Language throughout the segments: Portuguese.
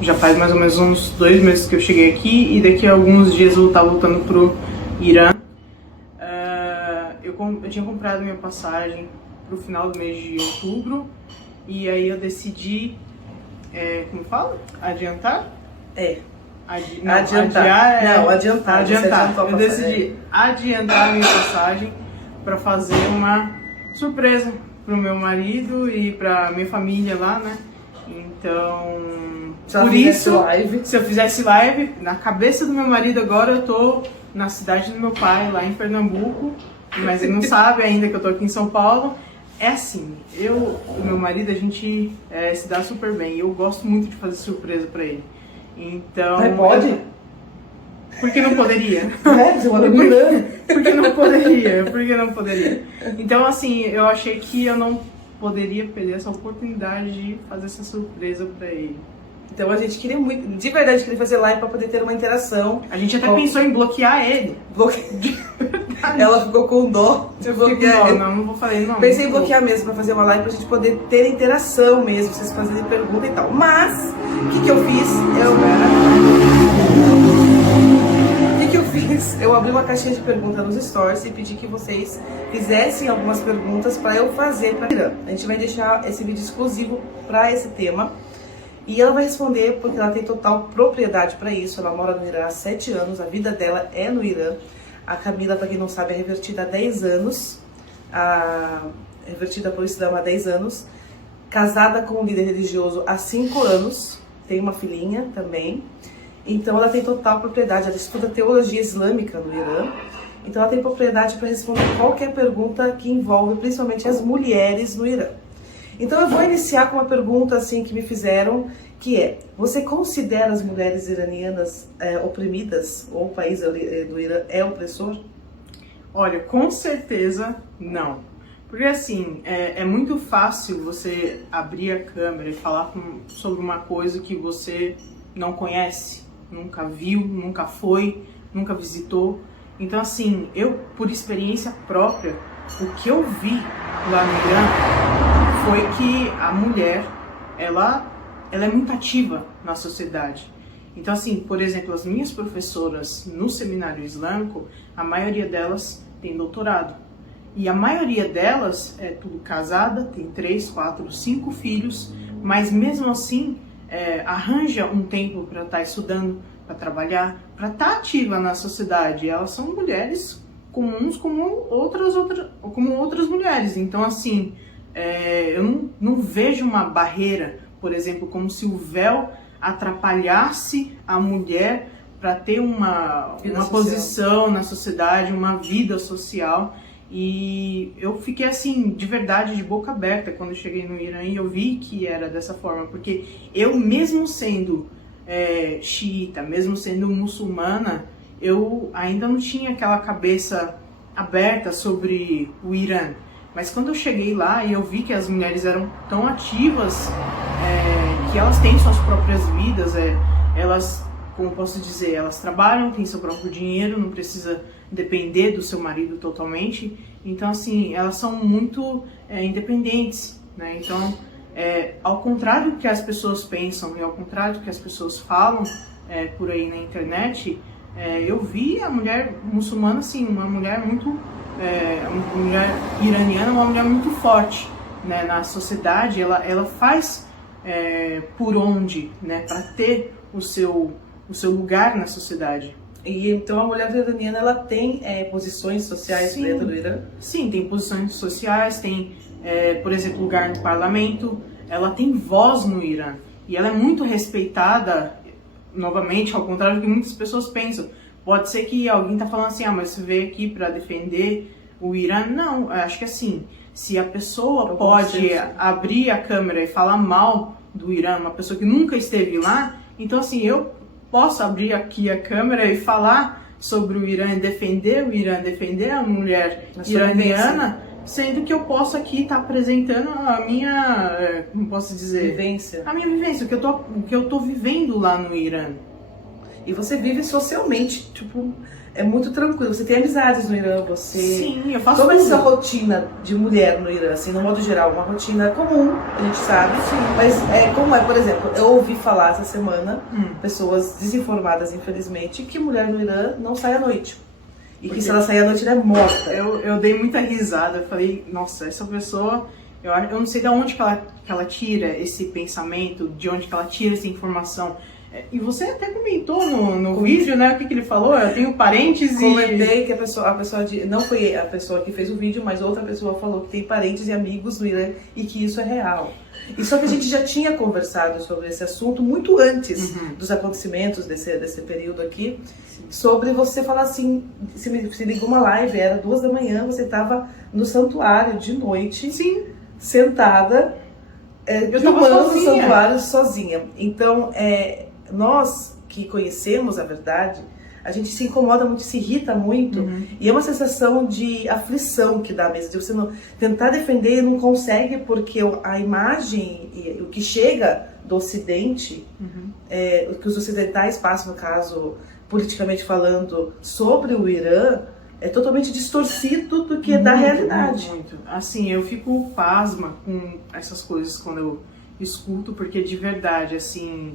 Já faz mais ou menos uns 2 meses que eu cheguei aqui e daqui a alguns dias eu vou estar voltando pro Irã. Eu tinha comprado minha passagem pro final do mês de outubro e aí eu decidi, como fala? Adiantar? Adiantar. Eu decidi adiantar a minha passagem para fazer uma surpresa pro meu marido e pra minha família lá, né? Então, por isso, se eu fizesse live, na cabeça do meu marido agora eu tô na cidade do meu pai, lá em Pernambuco, mas ele não sabe ainda que eu tô aqui em São Paulo. É assim, eu e meu marido, a gente se dá super bem. Eu gosto muito de fazer surpresa pra ele. Então... Mas pode? Por que não poderia? Você mora no Irã. Por que não poderia? Por que não poderia? Então, assim, eu achei que eu não poderia perder essa oportunidade de fazer essa surpresa pra ele. Então a gente queria muito, de verdade, queria fazer live pra poder ter uma interação. A gente até pensou em bloquear ele. Ela ficou com dó de bloquear ele. Não vou falar não. Pensei em bloquear mesmo pra fazer uma live pra gente poder ter interação mesmo, vocês fazerem pergunta e tal. Mas, o que eu fiz? Eu abri uma caixinha de perguntas nos stories e pedi que vocês fizessem algumas perguntas para eu fazer para a Irã. A gente vai deixar esse vídeo exclusivo para esse tema. E ela vai responder porque ela tem total propriedade para isso. Ela mora no Irã há 7 anos, a vida dela é no Irã. A Camila, para quem não sabe, é revertida há 10 anos. Revertida por Islã há 10 anos. Casada com um líder religioso há 5 anos. Tem uma filhinha também. Então ela tem total propriedade, ela estuda teologia islâmica no Irã. Então ela tem propriedade para responder qualquer pergunta que envolve principalmente as mulheres no Irã. Então eu vou iniciar com uma pergunta assim que me fizeram, que é: você considera as mulheres iranianas oprimidas, ou o país do Irã é opressor? Olha, com certeza não. Porque assim, é muito fácil você abrir a câmera e falar sobre uma coisa que você não conhece, nunca viu, nunca foi, nunca visitou. Então assim, eu, por experiência própria, o que eu vi lá no Irã foi que a mulher, ela é muito ativa na sociedade. Então assim, por exemplo, as minhas professoras no seminário islâmico, a maioria delas tem doutorado. E a maioria delas é tudo casada, tem 3, 4, 5 filhos, mas mesmo assim arranja um tempo para estar estudando, para trabalhar, para estar ativa na sociedade. Elas são mulheres comuns como outras mulheres. Então assim, eu não vejo uma barreira, por exemplo, como se o véu atrapalhasse a mulher para ter uma posição na sociedade, uma vida social. E eu fiquei assim, de verdade, de boca aberta quando eu cheguei no Irã e eu vi que era dessa forma, porque eu, mesmo sendo xiita, mesmo sendo muçulmana, eu ainda não tinha aquela cabeça aberta sobre o Irã. Mas quando eu cheguei lá e eu vi que as mulheres eram tão ativas, que elas têm suas próprias vidas, elas, como posso dizer, elas trabalham, têm seu próprio dinheiro, não precisa depender do seu marido totalmente. Então assim, elas são muito independentes, né? Então, ao contrário do que as pessoas pensam e ao contrário do que as pessoas falam por aí na internet, eu vi a mulher muçulmana assim, uma mulher muito, uma mulher iraniana, uma mulher muito forte, né, na sociedade. Ela faz por onde, né, para ter o seu lugar na sociedade. E então a mulher iraniana, ela tem posições sociais dentro do Irã? Sim, tem posições sociais, tem, por exemplo, lugar no parlamento, ela tem voz no Irã. E ela é muito respeitada, novamente, ao contrário do que muitas pessoas pensam. Pode ser que alguém está falando assim, mas você veio aqui para defender o Irã. Não, eu acho que assim, se a pessoa pode abrir a câmera e falar mal do Irã, uma pessoa que nunca esteve lá, então assim, eu posso abrir aqui a câmera e falar sobre o Irã, defender o Irã, defender a mulher iraniana, sendo que eu posso aqui estar apresentando a minha, como posso dizer? Vivência. A minha vivência, o que eu tô vivendo lá no Irã. E você vive socialmente, tipo, é muito tranquilo. Você tem amizades no Irã, você... Sim, eu faço Toda tudo. essa rotina de mulher no Irã, assim, no modo geral, uma rotina comum, a gente sabe. Sim. Mas como por exemplo, eu ouvi falar essa semana, pessoas desinformadas, infelizmente, que mulher no Irã não sai à noite. E que se ela sair à noite, ela é morta. Eu dei muita risada, eu falei, nossa, essa pessoa, eu não sei de onde que ela tira esse pensamento, de onde que ela tira essa informação. E você até comentou no vídeo, né, o que ele falou, eu tenho parentes e... Comentei que a pessoa não foi a pessoa que fez o vídeo, mas outra pessoa falou que tem parentes e amigos no Irã e que isso é real. E só que a gente já tinha conversado sobre esse assunto muito antes dos acontecimentos desse período aqui, sobre você falar assim, se ligou uma live, era 2 da manhã, você estava no santuário de noite, Sim. sentada, filmando o santuário sozinha. Então, nós que conhecemos a verdade, a gente se incomoda muito, se irrita muito, e é uma sensação de aflição que dá mesmo, de você tentar defender e não consegue, porque a imagem, o que chega do Ocidente, o que os ocidentais passam, no caso, politicamente falando, sobre o Irã, é totalmente distorcido do que é da realidade. Muito. Assim, eu fico pasma com essas coisas quando eu escuto, porque de verdade, assim,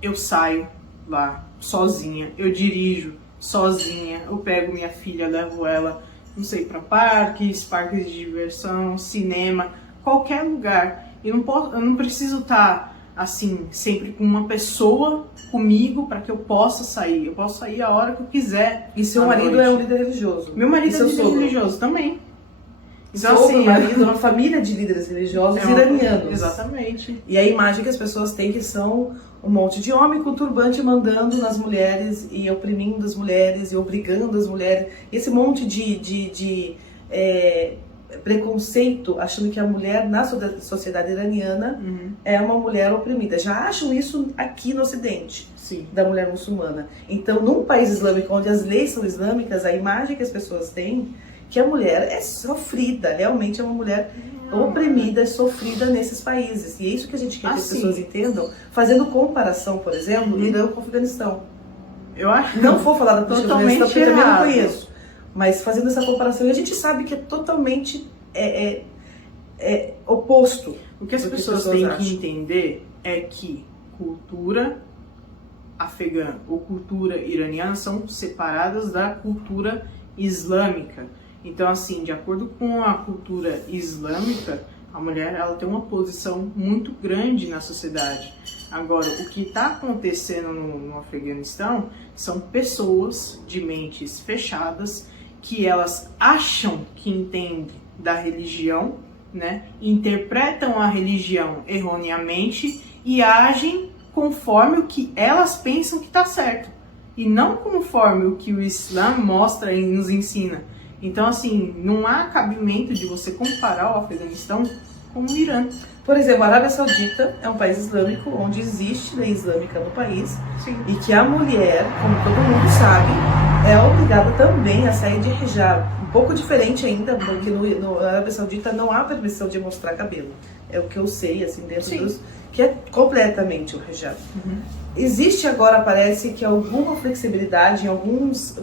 eu saio lá sozinha, eu dirijo sozinha, eu pego minha filha, levo ela, não sei, para parques de diversão, cinema, qualquer lugar. Eu não preciso estar assim sempre com uma pessoa comigo para que eu possa sair. Eu posso sair a hora que eu quiser. E seu marido é um líder religioso? Meu marido é líder religioso também. Então, assim, marido é uma família de líderes religiosos iranianos. Exatamente. E a imagem que as pessoas têm que são um monte de homem com turbante mandando nas mulheres e oprimindo as mulheres e obrigando as mulheres. Esse monte de preconceito, achando que a mulher na sociedade iraniana é uma mulher oprimida. Já acham isso aqui no Ocidente, da mulher muçulmana. Então, num país islâmico onde as leis são islâmicas, a imagem que as pessoas têm que a mulher é sofrida, realmente é uma mulher oprimida, sofrida nesses países. E é isso que a gente quer que as pessoas entendam, fazendo comparação, por exemplo, Irã com o Afeganistão. Eu acho não vou falar da política do Afeganistão, porque eu também não conheço. Mas fazendo essa comparação, e a gente sabe que é totalmente oposto. O que as pessoas têm que entender é que cultura afegã ou cultura iraniana são separadas da cultura islâmica. Então, assim, de acordo com a cultura islâmica, a mulher ela tem uma posição muito grande na sociedade. Agora, o que está acontecendo no Afeganistão são pessoas de mentes fechadas que elas acham que entendem da religião, né? Interpretam a religião erroneamente e agem conforme o que elas pensam que está certo e não conforme o que o Islã mostra e nos ensina. Então, assim, não há cabimento de você comparar o Afeganistão com o Irã. Por exemplo, a Arábia Saudita é um país islâmico onde existe lei islâmica no país. Sim. E que a mulher, como todo mundo sabe, é obrigada também a sair de hijab. Um pouco diferente ainda, porque na Arábia Saudita não há permissão de mostrar cabelo. É o que eu sei, assim, dentro dos... que é completamente o hijab. Existe agora, parece que alguma flexibilidade em alguns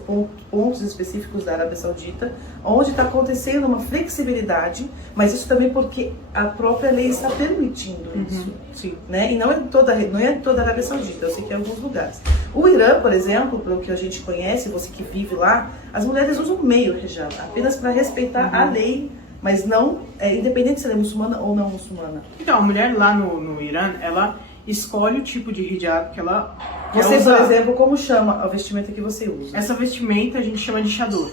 pontos específicos da Arábia Saudita, onde está acontecendo uma flexibilidade, mas isso também porque a própria lei está permitindo isso. Sim. Né? E não é toda a Arábia Saudita, eu sei que em alguns lugares. O Irã, por exemplo, pelo que a gente conhece, você que vive lá, as mulheres usam meio hijab, apenas para respeitar a lei, mas não, independente se ela é muçulmana ou não muçulmana. Então, a mulher lá no Irã, ela escolhe o tipo de hijab que ela quer Você, usar. por exemplo, como chama a vestimenta que você usa? Essa vestimenta a gente chama de chador.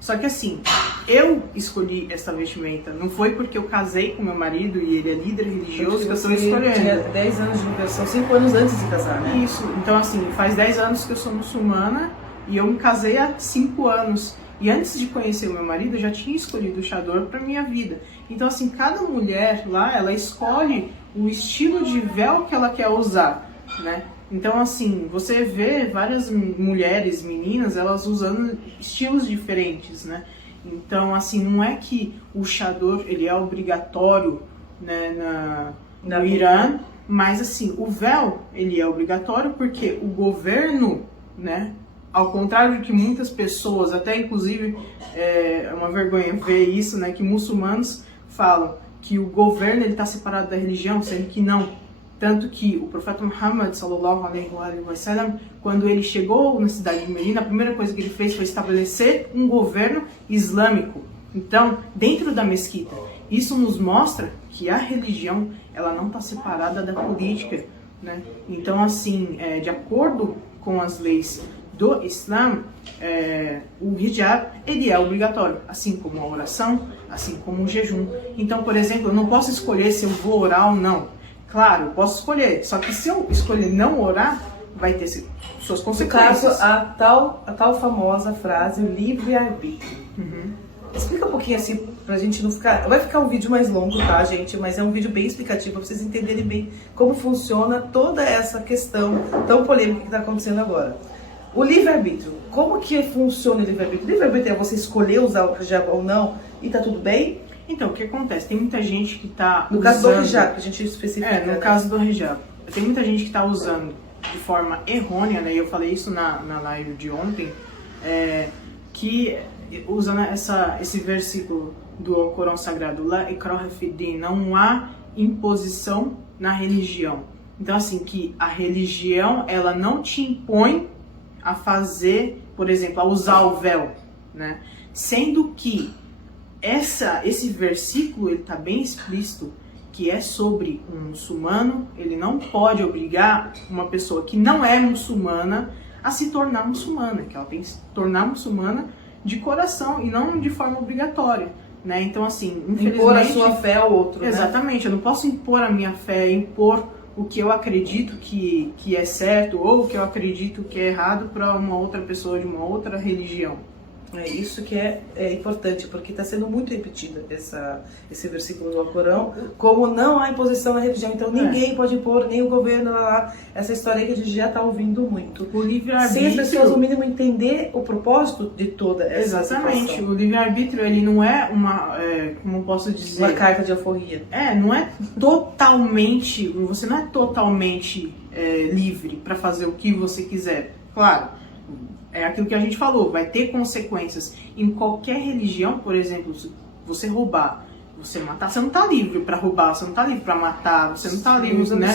Só que assim, eu escolhi essa vestimenta, não foi porque eu casei com meu marido e ele é líder religioso que eu estou escolhendo. Tinha 10 anos de conversão, 5 anos antes de casar, né? Isso, então assim, faz 10 anos que eu sou muçulmana e eu me casei há 5 anos. E antes de conhecer o meu marido, eu já tinha escolhido o chador para minha vida. Então assim, cada mulher lá, ela escolhe o estilo de véu que ela quer usar, né? Então assim, você vê várias mulheres, meninas, elas usando estilos diferentes, né? Então assim, não é que o chador ele é obrigatório, né, no Irã, Mas assim, o véu, ele é obrigatório porque o governo, né, ao contrário de que muitas pessoas, até inclusive é uma vergonha ver isso, né, que muçulmanos falam que o governo ele está separado da religião, sendo que não. Tanto que o profeta Muhammad, sallallahu alaihi wa sallam, quando ele chegou na cidade de Medina, a primeira coisa que ele fez foi estabelecer um governo islâmico. Então, dentro da mesquita, isso nos mostra que a religião ela não está separada da política, né? Então, assim, de acordo com as leis do Islã, o hijab ele é obrigatório, assim como a oração, assim como o jejum. Então, por exemplo, eu não posso escolher se eu vou orar ou não. Claro, eu posso escolher, só que se eu escolher não orar, vai ter suas consequências. No caso, a tal famosa frase, o livre-arbítrio. Explica um pouquinho assim, pra gente não ficar... Vai ficar um vídeo mais longo, tá, gente? Mas é um vídeo bem explicativo, pra vocês entenderem bem como funciona toda essa questão tão polêmica que está acontecendo agora. O livre-arbítrio. Como que funciona o livre-arbítrio? O livre-arbítrio é você escolher usar o hijab ou não e tá tudo bem? Então, o que acontece? Tem muita gente que tá No caso do hijab, que a gente especifica. No caso do hijab. Tem muita gente que tá usando de forma errônea, né? E eu falei isso na live de ontem, que usando esse versículo do Corão Sagrado, La ikraha fid-din, não há imposição na religião. Então, assim, que a religião, ela não te impõe a fazer, por exemplo, a usar o véu, né? Sendo que esse versículo, ele tá bem explícito, que é sobre um muçulmano, ele não pode obrigar uma pessoa que não é muçulmana a se tornar muçulmana, que ela tem que se tornar muçulmana de coração e não de forma obrigatória, né? Então, assim, infelizmente... Impor a sua fé ao outro, Exatamente, né? Eu não posso impor a minha fé, impor o que eu acredito que é certo ou o que eu acredito que é errado para uma outra pessoa de uma outra religião. É isso que é importante, porque está sendo muito repetido esse versículo do Alcorão, como não há imposição na religião. Então ninguém pode impor, nem o governo, essa história que a gente já está ouvindo muito. O livre-arbítrio... Sem as pessoas, no mínimo, entender o propósito de toda essa Exatamente. situação. O livre-arbítrio, ele não é uma, como eu posso dizer... Uma carta de alforria. Não é totalmente... Você não é totalmente livre para fazer o que você quiser. Claro. É aquilo que a gente falou, vai ter consequências. Em qualquer religião, por exemplo, se você roubar, você matar, você não está livre para roubar, você não está livre para matar, você não está livre, né?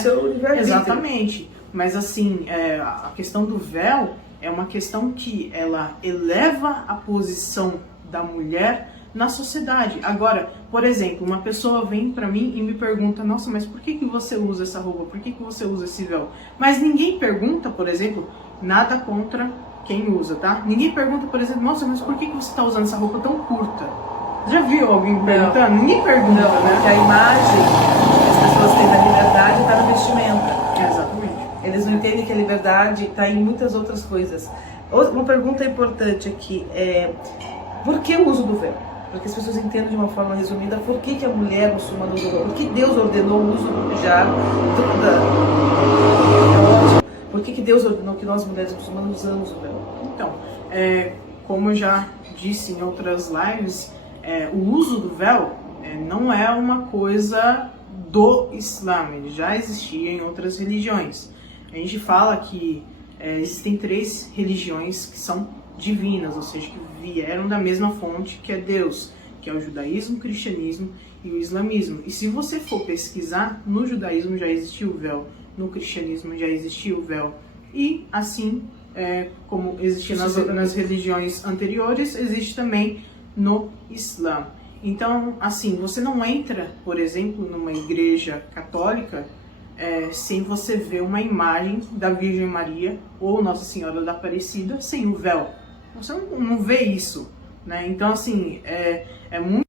Exatamente. Mas assim, a questão do véu é uma questão que ela eleva a posição da mulher na sociedade. Agora, por exemplo, uma pessoa vem para mim e me pergunta: nossa, mas por que você usa essa roupa? Por que você usa esse véu? Mas ninguém pergunta, por exemplo, nada contra quem usa, tá? Ninguém pergunta, por exemplo, nossa, mas por que você está usando essa roupa tão curta? Já viu alguém perguntando? Ninguém pergunta, não, né? Porque a imagem que as pessoas têm da liberdade está na vestimenta. Exatamente. Eles não entendem que a liberdade está em muitas outras coisas. Uma pergunta importante aqui é: por que o uso do véu? Para que as pessoas entendam de uma forma resumida por que a mulher muçulmana usa o véu. Por que Deus ordenou o uso do hijab? Por que Deus ordenou que nós mulheres muçulmanas usamos o véu? Então, como eu já disse em outras lives, o uso do véu não é uma coisa do Islã, ele já existia em outras religiões. A gente fala que existem 3 religiões que são divinas, ou seja, que vieram da mesma fonte que é Deus, que é o judaísmo, o cristianismo e o islamismo. E se você for pesquisar, no judaísmo já existiu o véu, no cristianismo já existiu o véu, e assim como existia nas religiões anteriores, existe também no Islã. Então, assim, você não entra, por exemplo, numa igreja católica sem você ver uma imagem da Virgem Maria ou Nossa Senhora da Aparecida sem o véu. Você não vê isso, né? Então, assim, é muito...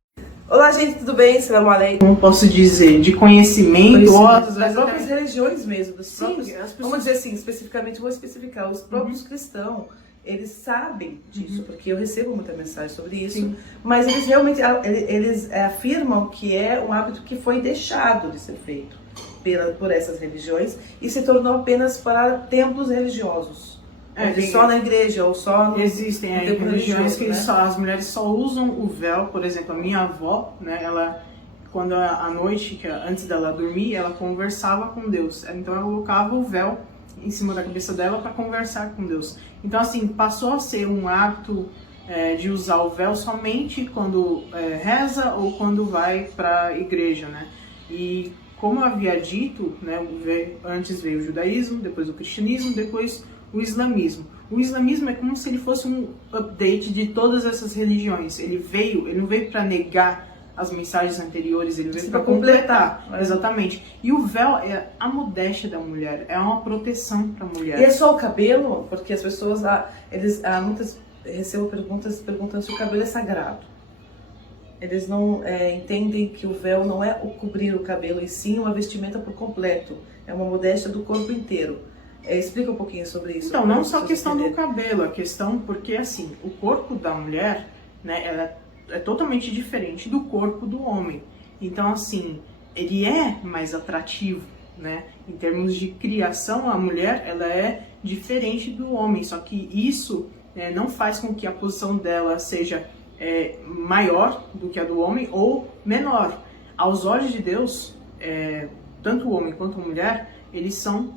Olá, gente, tudo bem? Assalamu alaikum. Como posso dizer? De conhecimento, das próprias religiões mesmo. Vamos dizer assim, especificamente, vou especificar, os próprios cristãos, eles sabem disso, porque eu recebo muita mensagem sobre isso, mas eles realmente afirmam que é um hábito que foi deixado de ser feito por essas religiões e se tornou apenas para templos religiosos. Só na igreja ou só no... Existem religiões que as mulheres só usam o véu. Por exemplo, a minha avó, né, ela quando à noite, antes dela dormir, ela conversava com Deus. Então ela colocava o véu em cima da cabeça dela para conversar com Deus. Então assim, passou a ser um hábito de usar o véu somente quando reza ou quando vai para a igreja, né? E como eu havia dito, né, antes veio o judaísmo, depois o cristianismo, depois o islamismo. O islamismo é como se ele fosse um update de todas essas religiões. Ele não veio para negar as mensagens anteriores, ele veio para completar. Exatamente. E o véu é a modéstia da mulher, é uma proteção para a mulher. E é só o cabelo? Porque as pessoas, muitas recebo perguntas perguntando se o cabelo é sagrado. Eles não entendem que o véu não é o cobrir o cabelo, e sim uma vestimenta por completo. É uma modéstia do corpo inteiro. Explica um pouquinho sobre isso. Então, não só a questão do cabelo, a questão porque, assim, o corpo da mulher, né, ela é totalmente diferente do corpo do homem. Então, assim, ele é mais atrativo, né? Em termos de criação, a mulher, ela é diferente do homem. Só que isso não faz com que a posição dela seja maior do que a do homem ou menor. Aos olhos de Deus, tanto o homem quanto a mulher, eles são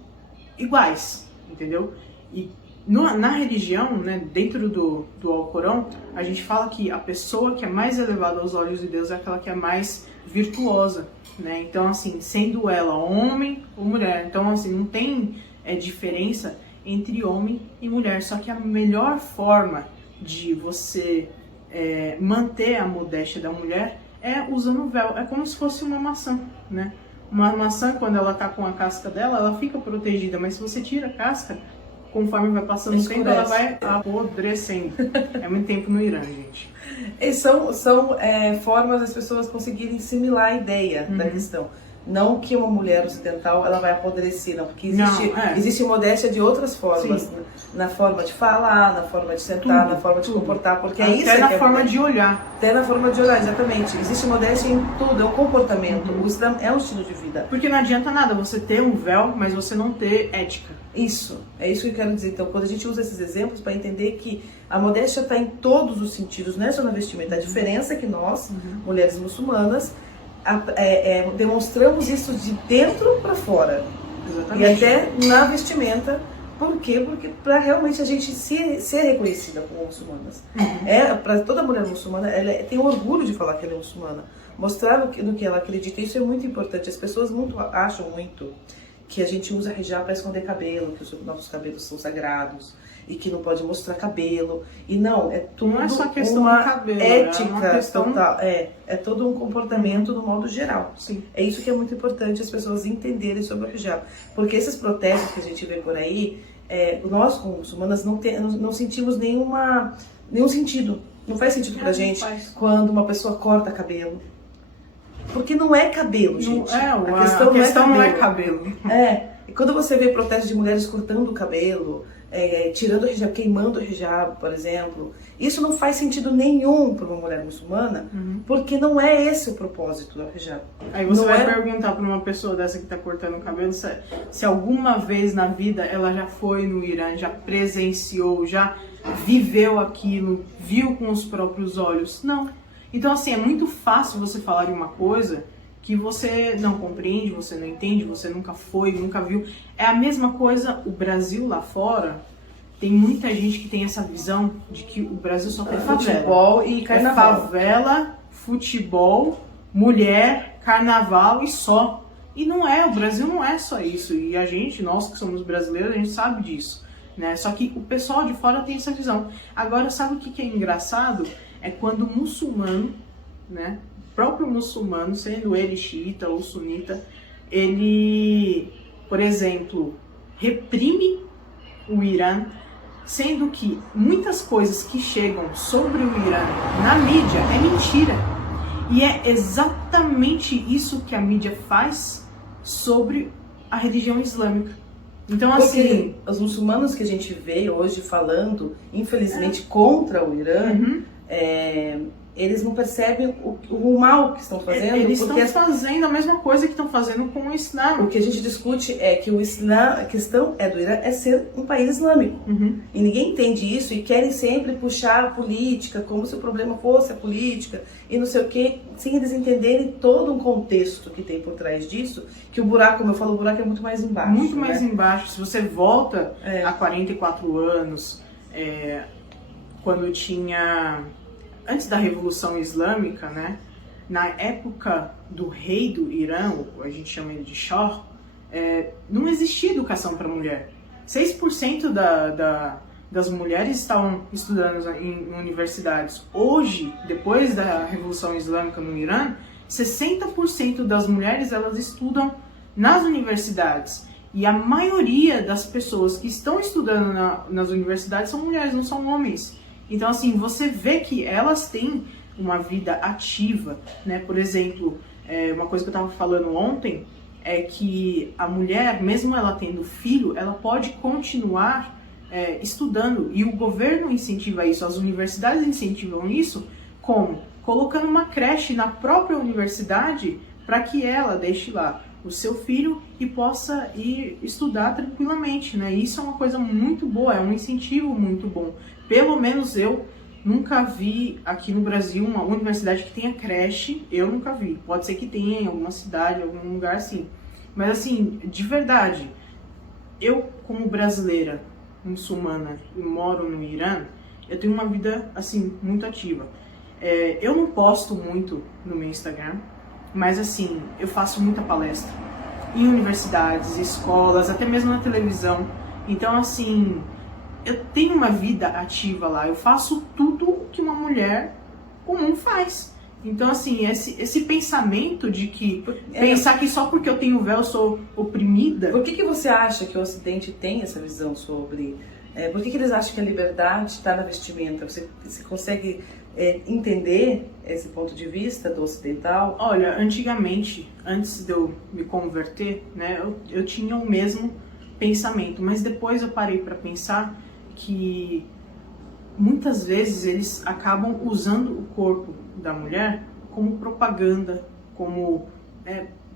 iguais, entendeu? E na religião, né, dentro do Alcorão, a gente fala que a pessoa que é mais elevada aos olhos de Deus é aquela que é mais virtuosa, né? Então, assim, sendo ela homem ou mulher. Então, assim, não tem diferença entre homem e mulher. Só que a melhor forma de você manter a modéstia da mulher é usando o véu. É como se fosse uma maçã, né? Uma maçã, quando ela tá com a casca dela, ela fica protegida, mas se você tira a casca, conforme vai passando o tempo, ela vai apodrecendo. É muito tempo no Irã, gente. E são formas das pessoas conseguirem assimilar a ideia da questão. Não que uma mulher ocidental ela vai apodrecer, não, porque existe modéstia de outras formas. Sim. Na forma de falar, na forma de sentar, na forma de comportar, porque é isso. Até na forma de olhar. Até na forma de olhar, exatamente. Existe modéstia em tudo, é um comportamento. O Islã é um estilo de vida. Porque não adianta nada você ter um véu, mas você não ter ética. Isso, é isso que eu quero dizer. Então, quando a gente usa esses exemplos para entender que a modéstia está em todos os sentidos, não é só na vestimenta. A diferença é que nós, mulheres muçulmanas, demonstramos isso de dentro para fora. Exatamente. E até na vestimenta. Por quê? Porque para realmente a gente ser reconhecida como muçulmanas. Para toda mulher muçulmana, ela tem orgulho de falar que ela é muçulmana. Mostrar no que ela acredita, isso é muito importante. As pessoas acham muito que a gente usa hijab para esconder cabelo, que os nossos cabelos são sagrados e que não pode mostrar cabelo. E não, é tudo não é só questão uma do cabelo, ética uma questão... total. É todo um comportamento do modo geral. Sim. É isso que é muito importante as pessoas entenderem sobre o hijab. Porque esses protestos que a gente vê por aí, nós como muçulmanas não sentimos nenhum sentido. Não faz sentido pra gente quando uma pessoa corta cabelo. Porque não é cabelo, gente. A questão não é cabelo. E quando você vê protestos de mulheres cortando o cabelo, tirando o hijab, queimando o hijab, por exemplo, isso não faz sentido nenhum para uma mulher muçulmana, porque não é esse o propósito do hijab. Aí você vai perguntar para uma pessoa dessa que está cortando o cabelo se alguma vez na vida ela já foi no Irã, já presenciou, já viveu aquilo, viu com os próprios olhos. Não. Então, assim, é muito fácil você falar uma coisa que você não compreende, você não entende, você nunca foi, nunca viu. É a mesma coisa, o Brasil lá fora, tem muita gente que tem essa visão de que o Brasil só tem futebol e carnaval. Favela, futebol, mulher, carnaval e só. E não é, o Brasil não é só isso. E nós que somos brasileiros, a gente sabe disso, né? Só que o pessoal de fora tem essa visão. Agora, sabe o que é engraçado? É quando o muçulmano, né, o próprio muçulmano, sendo ele xiita ou sunita, ele, por exemplo, reprime o Irã, sendo que muitas coisas que chegam sobre o Irã na mídia é mentira. E é exatamente isso que a mídia faz sobre a religião islâmica. Então, assim, os muçulmanos que a gente vê hoje falando, infelizmente, contra o Irã, eles não percebem o mal que estão fazendo. Eles estão fazendo a mesma coisa que estão fazendo com o Islã. O que a gente discute é que o Islã, a questão do Irã é ser um país islâmico. E ninguém entende isso e querem sempre puxar a política, como se o problema fosse a política e não sei o quê, sem eles entenderem todo um contexto que tem por trás disso, que o buraco, como eu falo, o buraco é muito mais embaixo. Muito mais embaixo. Se você volta a 44 anos, quando tinha... Antes da Revolução Islâmica, né, na época do rei do Irã, a gente chama ele de Shah, não existia educação para mulher. 6% das mulheres estavam estudando em universidades. Hoje, depois da Revolução Islâmica no Irã, 60% das mulheres elas estudam nas universidades. E a maioria das pessoas que estão estudando nas universidades são mulheres, não são homens. Então, assim, você vê que elas têm uma vida ativa, né? Por exemplo, uma coisa que eu estava falando ontem é que a mulher, mesmo ela tendo filho, ela pode continuar estudando. E o governo incentiva isso, as universidades incentivam isso, como? Colocando uma creche na própria universidade para que ela deixe lá o seu filho e possa ir estudar tranquilamente, né? Isso é uma coisa muito boa, é um incentivo muito bom. Pelo menos eu nunca vi aqui no Brasil uma universidade que tenha creche, eu nunca vi. Pode ser que tenha em alguma cidade, em algum lugar assim. Mas assim, de verdade, eu como brasileira, muçulmana e moro no Irã, eu tenho uma vida assim, muito ativa. Eu não posto muito no meu Instagram, mas assim, eu faço muita palestra em universidades, escolas, até mesmo na televisão. Então assim, eu tenho uma vida ativa lá, eu faço tudo que uma mulher comum faz. Então assim, esse pensamento de que, pensar que só porque eu tenho véu eu sou oprimida... Por que você acha que o Ocidente tem essa visão sobre... por que eles acham que a liberdade está na vestimenta? Você consegue... entender esse ponto de vista do ocidental? Olha, antigamente, antes de eu me converter, né, eu tinha o mesmo pensamento, mas depois eu parei para pensar que muitas vezes eles acabam usando o corpo da mulher como propaganda, como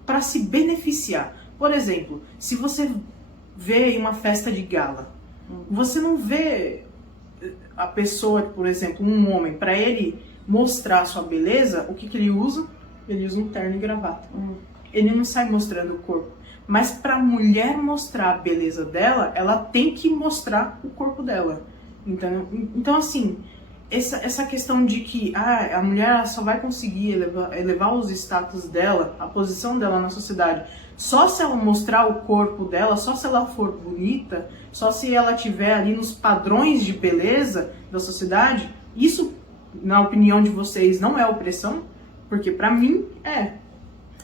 para se beneficiar. Por exemplo, se você vê em uma festa de gala, você não vê a pessoa, por exemplo, um homem, para ele mostrar sua beleza, o que ele usa? Ele usa um terno e gravata. Ele não sai mostrando o corpo. Mas para a mulher mostrar a beleza dela, ela tem que mostrar o corpo dela. Então assim, essa questão de que a mulher só vai conseguir elevar os status dela, a posição dela na sociedade, só se ela mostrar o corpo dela, só se ela for bonita, só se ela estiver ali nos padrões de beleza da sociedade, isso, na opinião de vocês, não é opressão? Porque pra mim, é.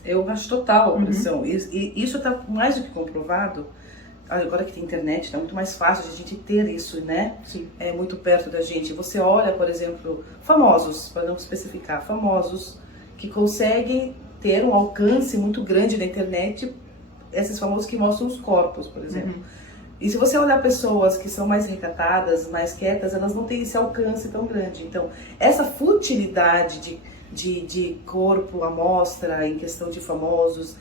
Eu acho total opressão. E isso está mais do que comprovado. Agora que tem internet, está muito mais fácil de a gente ter isso, né? Sim. Muito perto da gente. Você olha, por exemplo, famosos, para não especificar, famosos que conseguem ter um alcance muito grande na internet, esses famosos que mostram os corpos, por exemplo. E se você olhar pessoas que são mais recatadas, mais quietas, elas não têm esse alcance tão grande. Então, essa futilidade de corpo à mostra, em questão de famosos,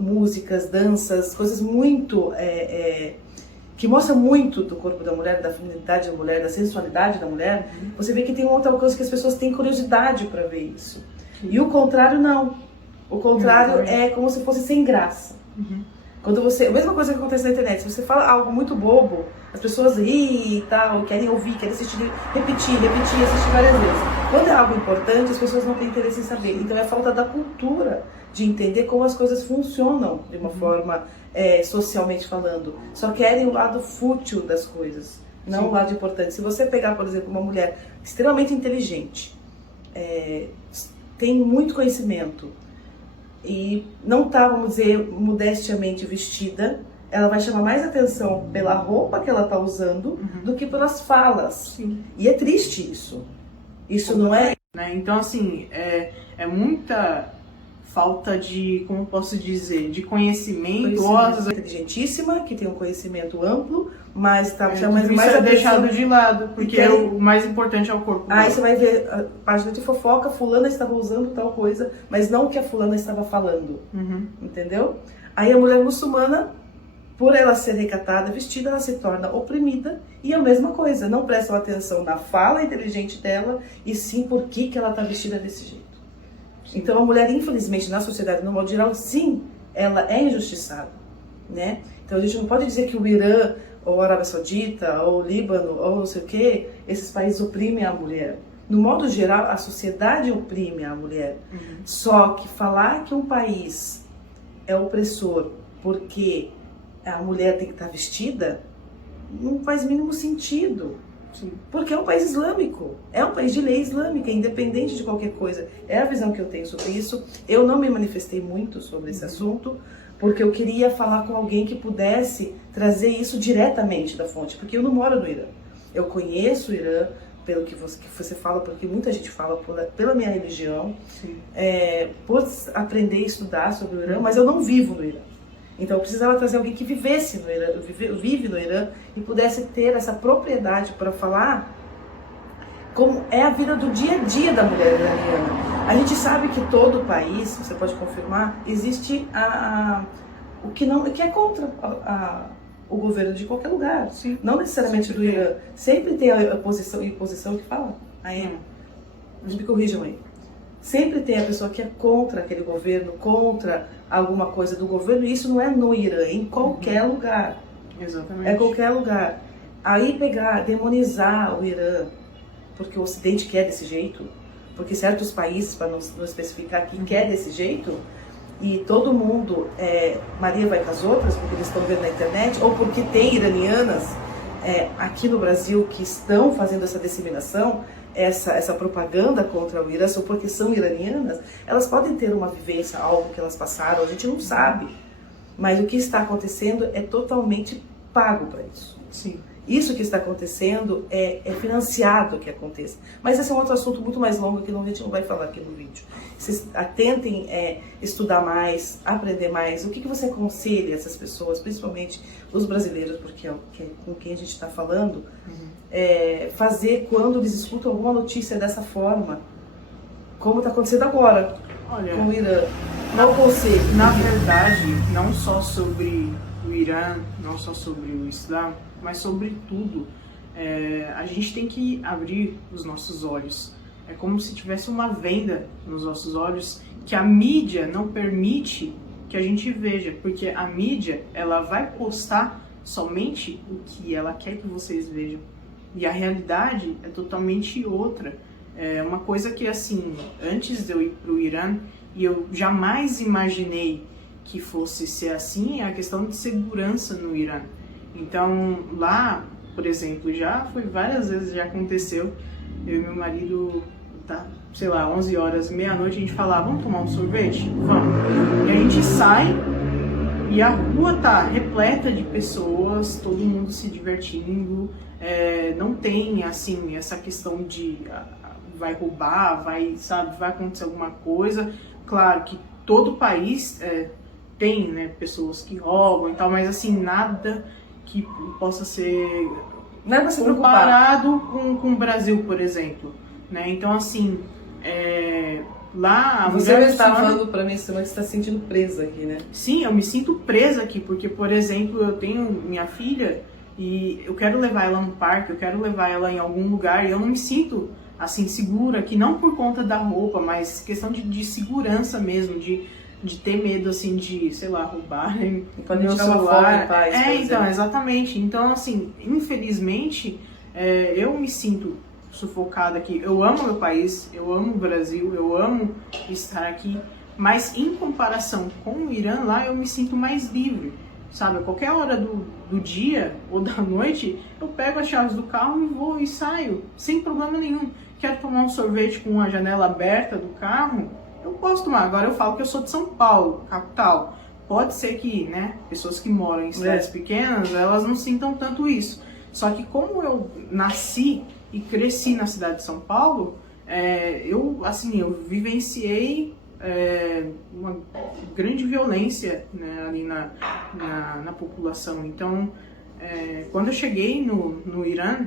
músicas, danças, coisas muito... que mostram muito do corpo da mulher, da feminilidade da mulher, da sensualidade da mulher, você vê que tem um outro alcance que as pessoas têm curiosidade para ver isso. E o contrário, não. O contrário é como se fosse sem graça. Quando você... A mesma coisa que acontece na internet, se você fala algo muito bobo, as pessoas riem e tal, querem ouvir, querem assistir, repetir, assistir várias vezes. Quando é algo importante, as pessoas não têm interesse em saber. Então é a falta da cultura de entender como as coisas funcionam de uma forma socialmente falando. Só querem o lado fútil das coisas, não o lado importante. Se você pegar, por exemplo, uma mulher extremamente inteligente, tem muito conhecimento, e não está, vamos dizer, modestamente vestida, ela vai chamar mais atenção pela roupa que ela está usando do que pelas falas. Sim. E é triste isso. Isso não é... Então, assim, é muita falta de, como posso dizer, de conhecimento. Inteligentíssima, que tem um conhecimento amplo, mas tá mais deixado de lado, porque o mais importante é o corpo. Aí você vai ver a página de fofoca, fulana estava usando tal coisa, mas não o que a fulana estava falando, entendeu? Aí a mulher muçulmana, por ela ser recatada, vestida, ela se torna oprimida, e a mesma coisa, não prestam atenção na fala inteligente dela, e sim por que ela está vestida desse jeito. Então a mulher, infelizmente, na sociedade, no modo geral, sim, ela é injustiçada, né? Então a gente não pode dizer que o Irã, ou a Arábia Saudita, ou o Líbano, ou não sei o quê, esses países oprimem a mulher. No modo geral, a sociedade oprime a mulher. Só que falar que um país é opressor porque a mulher tem que estar vestida, não faz mínimo sentido. Sim. Porque é um país islâmico, é um país de lei islâmica, independente de qualquer coisa. É a visão que eu tenho sobre isso. Eu não me manifestei muito sobre esse assunto, porque eu queria falar com alguém que pudesse trazer isso diretamente da fonte, porque eu não moro no Irã. Eu conheço o Irã, pelo que você fala, porque muita gente fala pela minha religião, por aprender e estudar sobre o Irã, mas eu não vivo no Irã. Então eu precisava trazer alguém que vivesse no Irã, vive no Irã, e pudesse ter essa propriedade para falar como é a vida do dia a dia da mulher iraniana. A gente sabe que todo o país, você pode confirmar, existe o que é contra o governo de qualquer lugar. Sim. Não necessariamente do Irã. Sempre tem a oposição que fala. Aí, me corrijam aí. Sempre tem a pessoa que é contra aquele governo, contra alguma coisa do governo, e isso não é no Irã, é em qualquer lugar. Exatamente. É qualquer lugar. Aí demonizar o Irã, porque o Ocidente quer desse jeito, porque certos países, para não especificar aqui, quer desse jeito, e todo mundo, Maria vai com as outras, porque eles estão vendo na internet, ou porque tem iranianas aqui no Brasil que estão fazendo essa disseminação, essa propaganda contra o Irã, só porque são iranianas, elas podem ter uma vivência, algo que elas passaram, a gente não sabe. Mas o que está acontecendo é totalmente pago para isso. Sim. Isso que está acontecendo é financiado que aconteça. Mas esse é um outro assunto muito mais longo que a gente não vai falar aqui no vídeo. Vocês tentem estudar mais, aprender mais. O que você aconselha essas pessoas, principalmente os brasileiros, porque é com quem a gente está falando, fazer quando eles escutam alguma notícia dessa forma, como está acontecendo agora. Olha, com o Irã. Qual o conselho? Na verdade, não só sobre o Irã, não só sobre o Islã, mas sobre tudo, a gente tem que abrir os nossos olhos. É como se tivesse uma venda nos nossos olhos que a mídia não permite que a gente veja, porque a mídia, ela vai postar somente o que ela quer que vocês vejam. E a realidade é totalmente outra. É uma coisa que, assim, antes de eu ir para o Irã, e eu jamais imaginei que fosse ser assim, é a questão de segurança no Irã. Então, lá, por exemplo, já foi várias vezes, já aconteceu, eu e meu marido, sei lá, 11 horas, meia-noite, a gente fala, vamos tomar um sorvete? Vamos. E a gente sai e a rua tá repleta de pessoas, todo mundo se divertindo, não tem, assim, essa questão de vai roubar, vai acontecer alguma coisa. Claro que todo país tem, né, pessoas que roubam e tal, mas assim, nada que possa ser comparado com o Brasil, por exemplo, né? Então, assim, lá... Você está falando para mim, você está se sentindo presa aqui, né? Sim, eu me sinto presa aqui, porque, por exemplo, eu tenho minha filha e eu quero levar ela no parque, eu quero levar ela em algum lugar e eu não me sinto, assim, segura aqui, não por conta da roupa, mas questão de segurança mesmo, de ter medo, assim, de, sei lá, roubar meu celular. Então, exatamente. Então, assim, infelizmente, eu me sinto sufocada aqui. Eu amo meu país, eu amo o Brasil, eu amo estar aqui, mas em comparação com o Irã, lá eu me sinto mais livre, sabe? A qualquer hora do dia ou da noite, eu pego as chaves do carro e vou e saio, sem problema nenhum. Quero tomar um sorvete com a janela aberta do carro, eu posso tomar. Agora eu falo que eu sou de São Paulo, capital. Pode ser que, né, pessoas que moram em cidades pequenas, elas não sintam tanto isso. Só que como eu nasci e cresci na cidade de São Paulo, eu vivenciei uma grande violência, né, ali na população. Então, quando eu cheguei no Irã,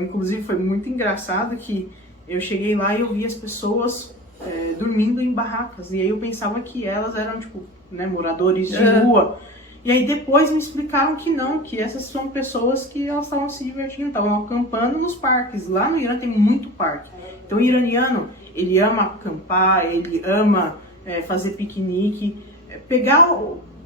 inclusive foi muito engraçado que eu cheguei lá e eu vi as pessoas dormindo em barracas, e aí eu pensava que elas eram, tipo, né, moradores de rua. E aí depois me explicaram que não, que essas são pessoas que elas estavam se divertindo, estavam acampando nos parques. Lá no Irã tem muito parque. Então o iraniano, ele ama acampar, ele ama fazer piquenique, pegar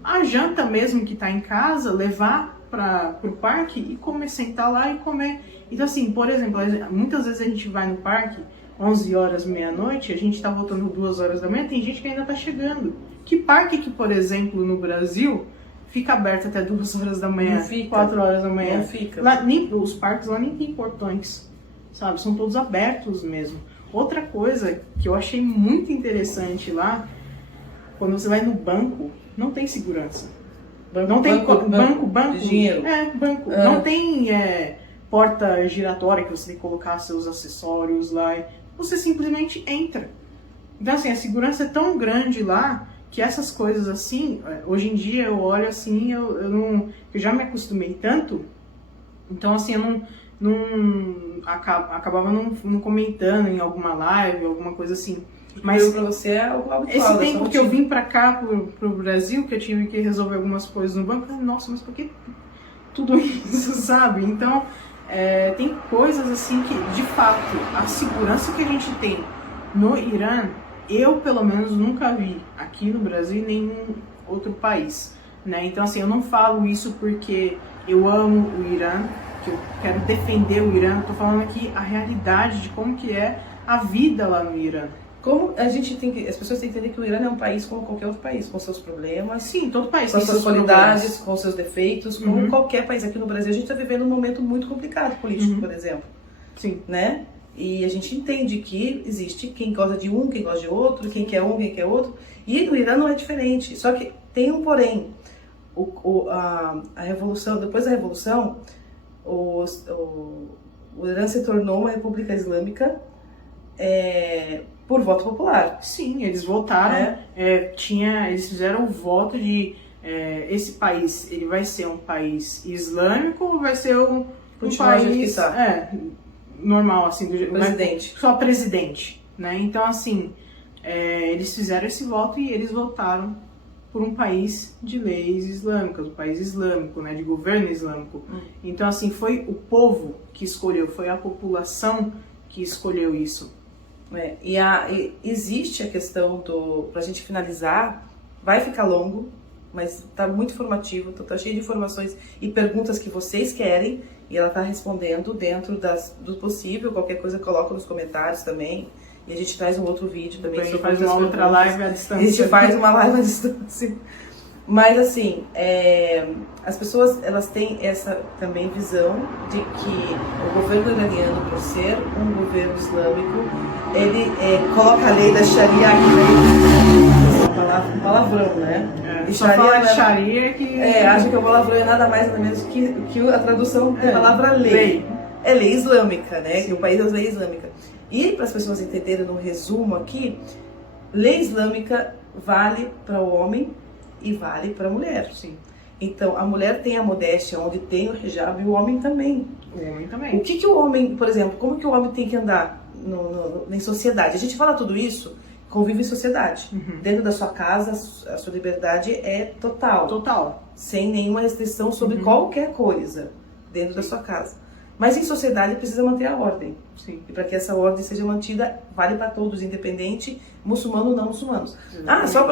a janta mesmo que está em casa, levar para o parque e comer, sentar lá e comer. Então assim, por exemplo, muitas vezes a gente vai no parque 11 horas, meia-noite, a gente está voltando 2 horas da manhã, tem gente que ainda está chegando. Que parque que, por exemplo, no Brasil, fica aberto até 2 horas da manhã, 4 horas da manhã? Não fica. Lá, os parques lá nem tem portões, sabe? São todos abertos mesmo. Outra coisa que eu achei muito interessante lá, quando você vai no banco, não tem segurança. Não tem banco. De dinheiro. Banco. Não tem porta giratória que você tem que colocar seus acessórios lá. Você simplesmente entra. Então, assim, a segurança é tão grande lá que essas coisas assim, hoje em dia eu olho assim, eu já me acostumei tanto, então assim, eu acabava não comentando em alguma live, alguma coisa assim. Mas pra você é algo habitual. Esse tempo que eu vim pra cá, pro Brasil, que eu tive que resolver algumas coisas no banco, eu falei, nossa, mas por que tudo isso, sabe? Então, tem coisas assim que, de fato, a segurança que a gente tem no Irã, eu, pelo menos, nunca vi aqui no Brasil em nenhum outro país, né? Então, assim, eu não falo isso porque eu amo o Irã, que eu quero defender o Irã. Eu tô falando aqui a realidade de como que é a vida lá no Irã. Como a gente as pessoas têm que entender que o Irã é um país como qualquer outro país, com seus problemas. Sim, todo país com tem suas seus qualidades, problemas, com seus defeitos, como qualquer país. Aqui no Brasil a gente está vivendo um momento muito complicado político, por exemplo. Sim. Né? E a gente entende que existe quem gosta de um, quem gosta de outro, quem quer um, quem quer outro. E no Irã não é diferente. Só que tem um porém. A revolução, depois da revolução, o Irã se tornou uma república islâmica por voto popular. Sim, eles votaram, eles fizeram o voto de esse país, ele vai ser um país islâmico ou vai ser um país normal, assim, presidente. Só presidente, né? Então, assim, eles fizeram esse voto e eles votaram por um país de leis islâmicas, um país islâmico, né, de governo islâmico. Então, assim, foi o povo que escolheu, foi a população que escolheu isso. E existe a questão pra gente finalizar, vai ficar longo, mas tá muito informativo, então tá cheio de informações e perguntas que vocês querem, e ela tá respondendo dentro do possível. Qualquer coisa coloca nos comentários também, e a gente traz um outro vídeo também. A gente faz uma outra live à distância. A gente faz uma live à distância. Mas assim, as pessoas, elas têm essa também visão de que o governo iraniano, por ser um governo islâmico, ele coloca a lei da Sharia aqui, um palavrão, né? E só fala de Sharia que... acha que o palavrão é nada mais nada menos que a tradução da palavra lei. É lei islâmica, né? Sim. Que o país é lei islâmica. E para as pessoas entenderem no resumo aqui, lei islâmica vale para o homem e vale para a mulher. Sim. Então, a mulher tem a modéstia, onde tem o hijab, e o homem também. O homem também. O que o homem, por exemplo, como que o homem tem que andar em sociedade? A gente fala tudo isso, convive em sociedade. Dentro da sua casa, a sua liberdade é total. Total. Sem nenhuma restrição sobre qualquer coisa dentro da sua casa. Mas em sociedade precisa manter a ordem. Sim. E para que essa ordem seja mantida, vale para todos, independente, muçulmano ou não muçulmanos. Exatamente. Só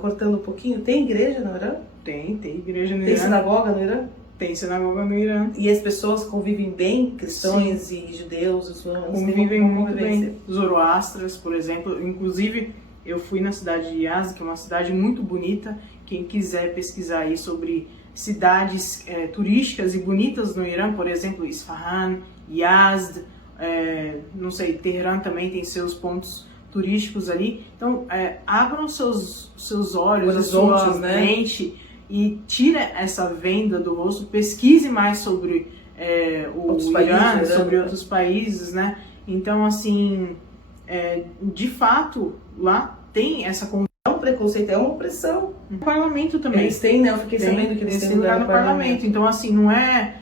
cortando um pouquinho, tem igreja no Irã? Tem igreja no Irã. Tem sinagoga no Irã? Tem sinagoga no Irã. E as pessoas convivem bem? Cristãos e judeus, muçulmanos? Convivem muito bem. Zoroastras, por exemplo. Inclusive, eu fui na cidade de Yazd, que é uma cidade muito bonita. Quem quiser pesquisar aí sobre cidades turísticas e bonitas no Irã, por exemplo, Isfahan, Yazd, não sei, Teherã também tem seus pontos turísticos ali. Então, abram seus olhos, a sua mente, e tira essa venda do rosto, pesquise mais sobre o Irã, sobre outros países, né? Então, assim, de fato, lá tem essa É um preconceito, é uma opressão. no parlamento também. Eles têm, né? Eu fiquei sabendo que eles têm lugar no parlamento. Então, assim, não é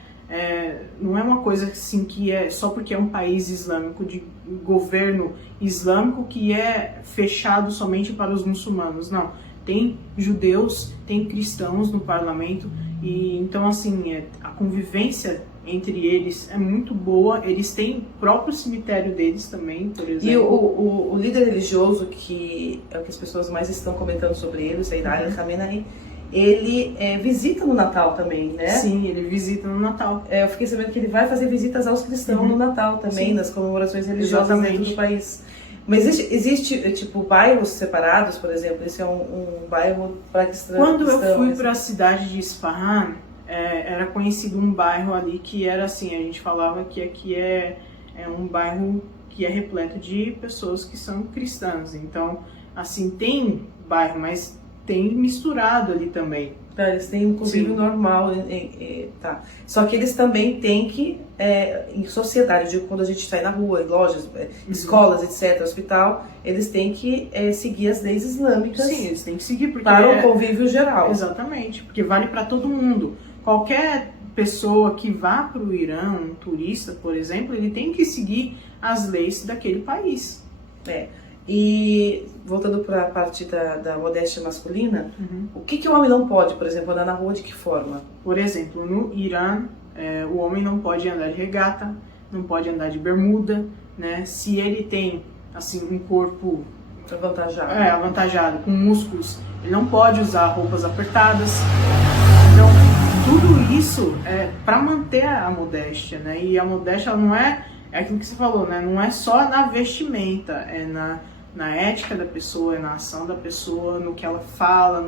uma coisa assim que é só porque é um país islâmico, de governo islâmico, que é fechado somente para os muçulmanos. Não. Tem judeus, tem cristãos no parlamento, e então, assim, a convivência entre eles é muito boa. Eles têm o próprio cemitério deles também, por exemplo. E o líder religioso, que é o que as pessoas mais estão comentando sobre ele, o Sayyid Ali Khamenei, ele visita no Natal também, né? Sim, ele visita no Natal. Eu fiquei sabendo que ele vai fazer visitas aos cristãos no Natal também, Sim. nas comemorações religiosas Exatamente. dentro do país. Mas existe tipo, bairros separados, por exemplo? Esse é um bairro para cristãos? Quando eu fui para a cidade de Isfahan, era conhecido um bairro ali que era assim, a gente falava que aqui é um bairro que é repleto de pessoas que são cristãs. Então, assim, tem bairro, mas tem misturado ali também. Tá, eles têm um convívio normal, tá. Só que eles também têm que, em sociedade, quando a gente sai na rua, em lojas, escolas, etc., hospital, eles têm que seguir as leis islâmicas. Sim, eles têm que seguir, porque para o convívio geral. Exatamente, porque vale para todo mundo. Qualquer pessoa que vá para o Irã, um turista, por exemplo, ele tem que seguir as leis daquele país. E voltando para a parte da modéstia masculina, o que o homem não pode, por exemplo, andar na rua de que forma? Por exemplo, no Irã, o homem não pode andar de regata, não pode andar de bermuda, né? Se ele tem assim um corpo avantajado, com músculos, ele não pode usar roupas apertadas. Então, tudo isso é para manter a modéstia, né? E a modéstia, ela não é aquilo que você falou, né? Não é só na vestimenta, é na ética da pessoa, é na ação da pessoa, no que ela fala,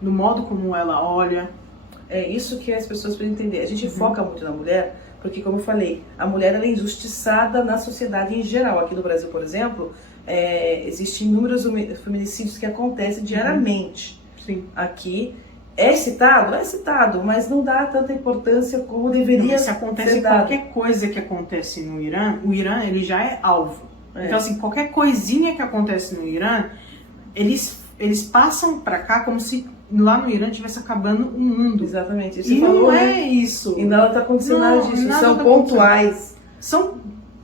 no modo como ela olha. É isso que as pessoas precisam entender. A gente foca muito na mulher, porque, como eu falei, a mulher ela é injustiçada na sociedade em geral. Aqui no Brasil, por exemplo, existem inúmeros feminicídios que acontecem diariamente. Sim. Aqui é citado, mas não dá tanta importância como deveria ser. Se acontece qualquer coisa que acontece no Irã, o Irã ele já é alvo. Então, assim, qualquer coisinha que acontece no Irã, eles passam pra cá como se lá no Irã estivesse acabando o mundo. Exatamente. E não é isso. E nada está acontecendo nada disso. São tá pontuais. São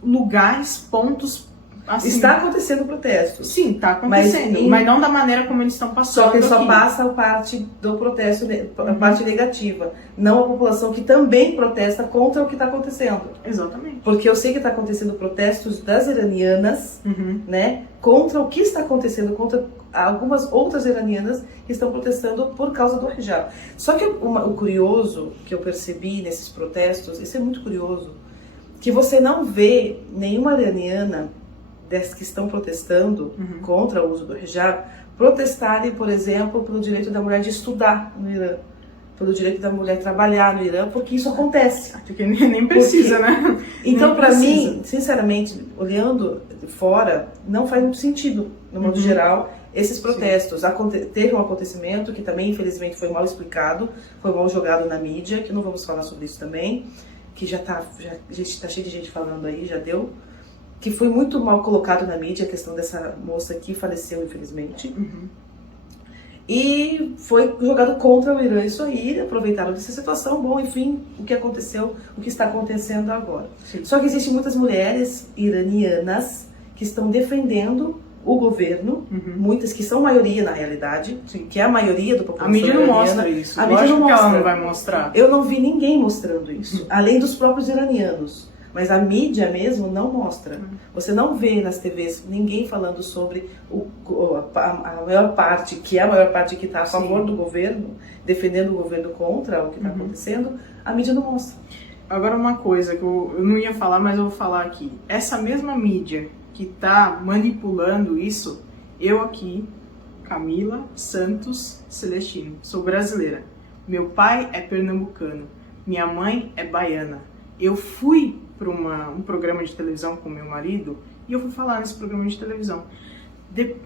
lugares, pontos. Assim, está acontecendo protesto. Sim, está acontecendo, mas não da maneira como eles estão passando. Só que só passa a parte do protesto, a parte negativa, não a população que também protesta contra o que está acontecendo. Exatamente. Porque eu sei que está acontecendo protestos das iranianas, né, contra o que está acontecendo, contra algumas outras iranianas que estão protestando por causa do hijab. Só que o curioso que eu percebi nesses protestos, isso é muito curioso, que você não vê nenhuma iraniana das que estão protestando contra o uso do hijab, protestarem, por exemplo, pelo direito da mulher de estudar no Irã, pelo direito da mulher trabalhar no Irã, porque isso acontece. Porque nem precisa, né? Então, para mim, sinceramente, olhando de fora, não faz muito sentido, no modo geral, esses protestos. Teve um acontecimento que também, infelizmente, foi mal explicado, foi mal jogado na mídia, que não vamos falar sobre isso também, que já tá cheio de gente falando aí, já deu, que foi muito mal colocado na mídia, a questão dessa moça que faleceu, infelizmente. E foi jogado contra o Irã isso aí, aproveitaram dessa situação, bom, enfim, o que aconteceu, o que está acontecendo agora. Sim. Só que existem muitas mulheres iranianas que estão defendendo o governo, muitas que são maioria na realidade, que é a maioria da população iraniana. A mídia não mostra isso, a mídia não mostra. Que ela não vai mostrar. Eu não vi ninguém mostrando isso, além dos próprios iranianos. Mas a mídia mesmo não mostra. Você não vê nas TVs ninguém falando sobre a maior parte, que é a maior parte que está a favor do governo, defendendo o governo contra o que está acontecendo, a mídia não mostra. Agora uma coisa que eu não ia falar, mas eu vou falar aqui. Essa mesma mídia que está manipulando isso, eu aqui, Camila Santos Celestino, sou brasileira. Meu pai é pernambucano, minha mãe é baiana. Eu fui para um programa de televisão com meu marido e eu fui falar nesse programa de televisão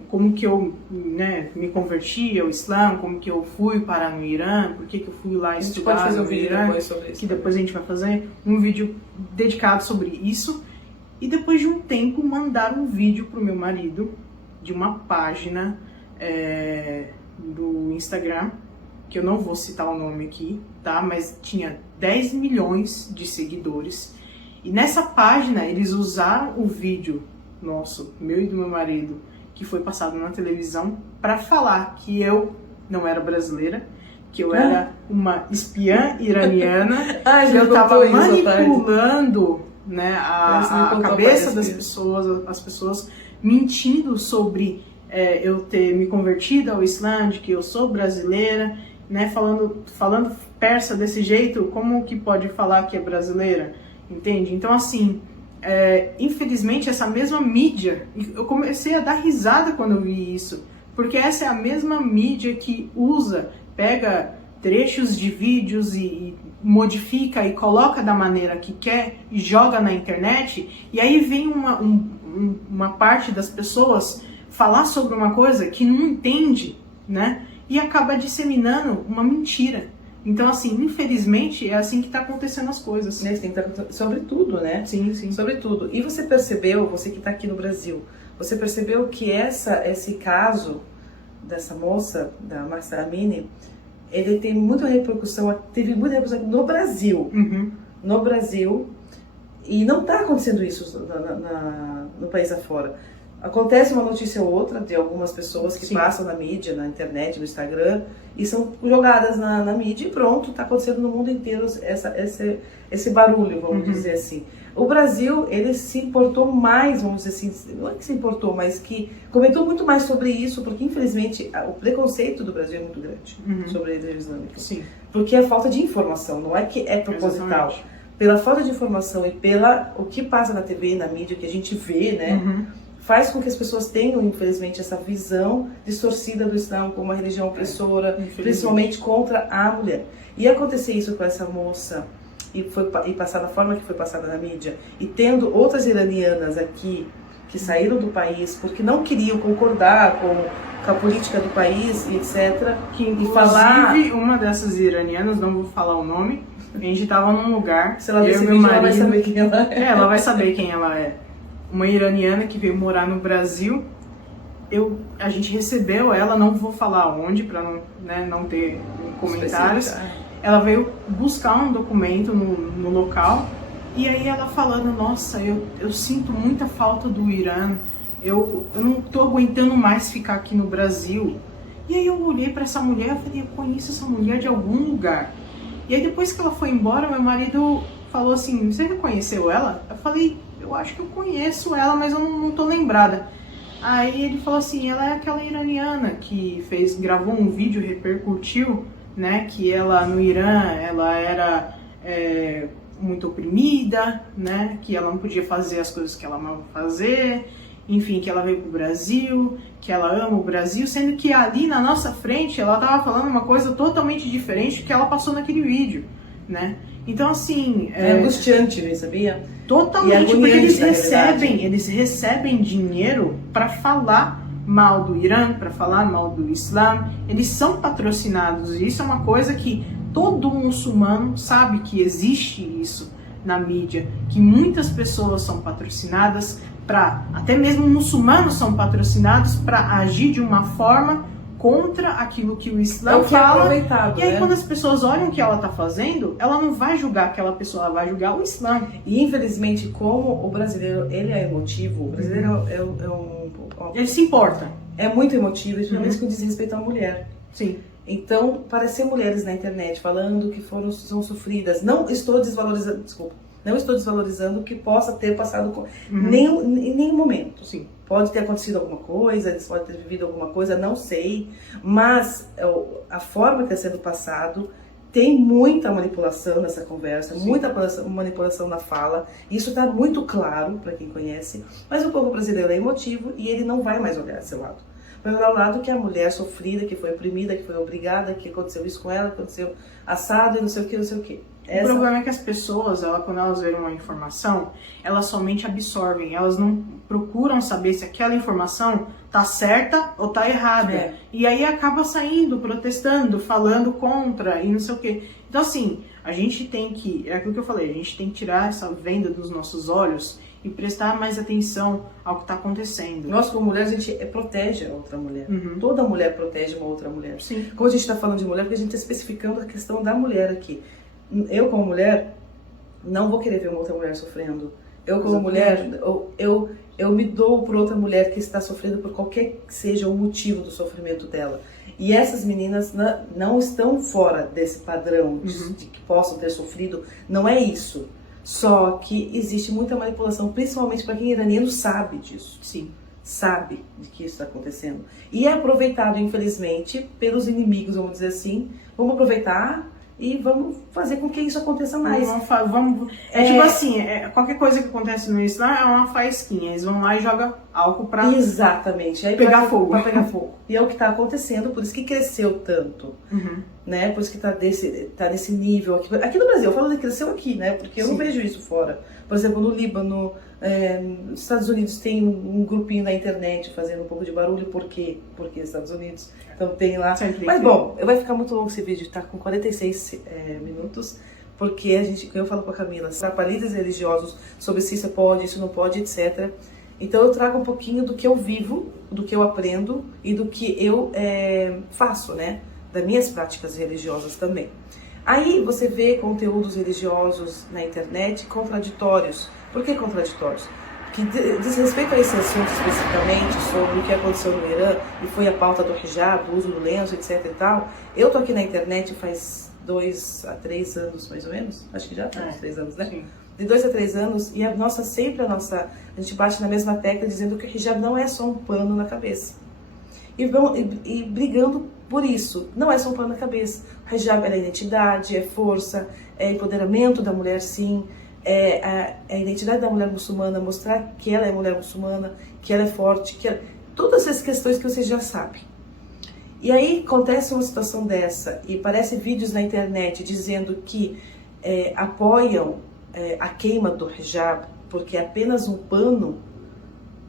como que eu me converti ao Islã, como que eu fui parar no Irã, por que eu fui lá estudar. A gente pode fazer um vídeo depois sobre isso. Que depois a gente vai fazer um vídeo dedicado sobre isso. E depois de um tempo mandaram um vídeo pro meu marido de uma página do Instagram, que eu não vou citar o nome aqui, tá? Mas tinha 10 milhões de seguidores. E nessa página eles usaram o vídeo nosso, meu e do meu marido, que foi passado na televisão, para falar que eu não era brasileira, que eu era uma espiã iraniana, que eu estava manipulando, né, a cabeça das pessoas, as pessoas mentindo sobre eu ter me convertido ao Islã, de que eu sou brasileira, né, falando persa desse jeito, como que pode falar que é brasileira? Entende? Então, assim, infelizmente, essa mesma mídia, eu comecei a dar risada quando eu vi isso, porque essa é a mesma mídia que pega trechos de vídeos e modifica e coloca da maneira que quer e joga na internet, e aí vem uma parte das pessoas falar sobre uma coisa que não entende, né? E acaba disseminando uma mentira. Então, assim, infelizmente, é assim que está acontecendo as coisas. Sobre tudo, né? Sim, sim. Sobre tudo. E você percebeu, você que está aqui no Brasil, você percebeu que esse caso dessa moça, da Mahsa Amini, ele tem muita repercussão, teve muita repercussão no Brasil. Uhum. No Brasil. E não está acontecendo isso no país afora. Acontece uma notícia ou outra de algumas pessoas que passam na mídia, na internet, no Instagram, e são jogadas na mídia e pronto, está acontecendo no mundo inteiro esse barulho, vamos dizer assim. O Brasil, ele se importou mais, vamos dizer assim, não é que se importou, mas que comentou muito mais sobre isso, porque infelizmente o preconceito do Brasil é muito grande sobre a religião islâmica. Sim. Porque é falta de informação, não é que é proposital. Exatamente. Pela falta de informação e o que passa na TV, na mídia, que a gente vê, né? Faz com que as pessoas tenham, infelizmente, essa visão distorcida do Islã como uma religião opressora, principalmente contra a mulher. E acontecer isso com essa moça, e passar da forma que foi passada na mídia, e tendo outras iranianas aqui, que saíram do país porque não queriam concordar com a política do país, e etc. Inclusive, uma dessas iranianas, não vou falar o nome, a gente estava num lugar, se ela ver esse vídeo, ela vai saber quem ela é. Ela vai saber quem ela é. Uma iraniana que veio morar no Brasil, a gente recebeu ela, não vou falar onde para não ter comentários. Ela veio buscar um documento no local e aí ela falando, nossa, eu sinto muita falta do Irã, eu não tô aguentando mais ficar aqui no Brasil. E aí eu olhei para essa mulher e falei, eu conheço essa mulher de algum lugar. E aí depois que ela foi embora, meu marido falou assim, você reconheceu ela? Eu falei, eu acho que eu conheço ela, mas eu não tô lembrada. Aí ele falou assim, ela é aquela iraniana que gravou um vídeo, repercutiu, né, que ela no Irã, ela era muito oprimida, né, que ela não podia fazer as coisas que ela amava fazer, enfim, que ela veio pro Brasil, que ela ama o Brasil, sendo que ali na nossa frente ela tava falando uma coisa totalmente diferente do que ela passou naquele vídeo, né? Então, assim... É angustiante, não sabia? Totalmente, porque eles recebem dinheiro para falar mal do Irã, para falar mal do Islã. Eles são patrocinados, e isso é uma coisa que todo muçulmano sabe que existe isso na mídia, que muitas pessoas são patrocinadas até mesmo muçulmanos são patrocinados para agir de uma forma contra aquilo que o Islã fala. E aí, quando as pessoas olham o que ela está fazendo, ela não vai julgar aquela pessoa, ela vai julgar o Islã. E infelizmente, como o brasileiro ele é emotivo, o brasileiro ele se importa. É muito emotivo, principalmente com desrespeito à mulher. Sim. Então, parecer mulheres na internet falando que são sofridas, não estou desvalorizando que possa ter passado em nenhum momento. Sim. Pode ter acontecido alguma coisa, eles podem ter vivido alguma coisa, não sei. Mas a forma que está sendo passado tem muita manipulação nessa conversa, muita manipulação na fala. Isso está muito claro para quem conhece. Mas o povo brasileiro é emotivo e ele não vai mais olhar esse lado. Vai olhar o lado que a mulher sofrida, que foi oprimida, que foi obrigada, que aconteceu isso com ela, aconteceu assado e não sei o que, não sei o que. O problema é que as pessoas, quando elas veem uma informação, elas somente absorvem, elas não procuram saber se aquela informação tá certa ou tá errada. E aí acaba saindo, protestando, falando contra e não sei o quê. Então, assim, A gente tem que, é aquilo que eu falei, a gente tem que tirar essa venda dos nossos olhos e prestar mais atenção ao que está acontecendo. Nós, como mulher, a gente protege a outra mulher. Toda mulher protege uma outra mulher. Sim. Como a gente está falando de mulher, porque a gente está especificando a questão da mulher aqui. Eu, como mulher, não vou querer ver uma outra mulher sofrendo. Eu, como mulher, eu me dou por outra mulher que está sofrendo por qualquer que seja o motivo do sofrimento dela. E essas meninas não estão fora desse padrão de que possam ter sofrido. Não é isso. Só que existe muita manipulação, principalmente para quem é iraniano sabe disso. Sim. Sabe de que isso está acontecendo. E é aproveitado, infelizmente, pelos inimigos, vamos dizer assim. Vamos aproveitar e vamos fazer com que isso aconteça mais. Tipo assim, qualquer coisa que acontece no Islã é uma faísquinha. Eles vão lá e jogam álcool pra Exatamente. Aí pegar fogo. Pra pegar fogo. E é o que está acontecendo, por isso que cresceu tanto. Né? Por isso que tá nesse nível aqui. Aqui no Brasil, eu falo de cresceu aqui, né? Porque eu não vejo isso fora. Por exemplo, no Líbano, nos Estados Unidos tem um grupinho na internet fazendo um pouco de barulho. Por quê? Porque Estados Unidos. Então tem lá. Mas bom, vai ficar muito longo esse vídeo, tá com 46 minutos. Porque eu falo com a Camila, para líderes religiosos sobre se isso pode, isso não pode, etc. Então eu trago um pouquinho do que eu vivo, do que eu aprendo e do que eu faço, né? Das minhas práticas religiosas também. Aí você vê conteúdos religiosos na internet contraditórios. Por que contraditórios? Que diz respeito a esse assunto especificamente, sobre o que aconteceu no Irã, e foi a pauta do hijab, do uso do lenço, etc e tal. Eu tô aqui na internet faz 2 a 3 anos, mais ou menos. Acho que já faz 3 anos, né? Sim. De 2 a 3 anos, e a gente bate na mesma tecla dizendo que o hijab não é só um pano na cabeça. E brigando por isso. Não é só um pano na cabeça. O hijab é identidade, é força, é empoderamento da mulher, sim. É a identidade da mulher muçulmana, mostrar que ela é mulher muçulmana, que ela é forte, todas essas questões que vocês já sabem. E aí acontece uma situação dessa, e aparecem vídeos na internet dizendo que apoiam a queima do hijab, porque é apenas um pano,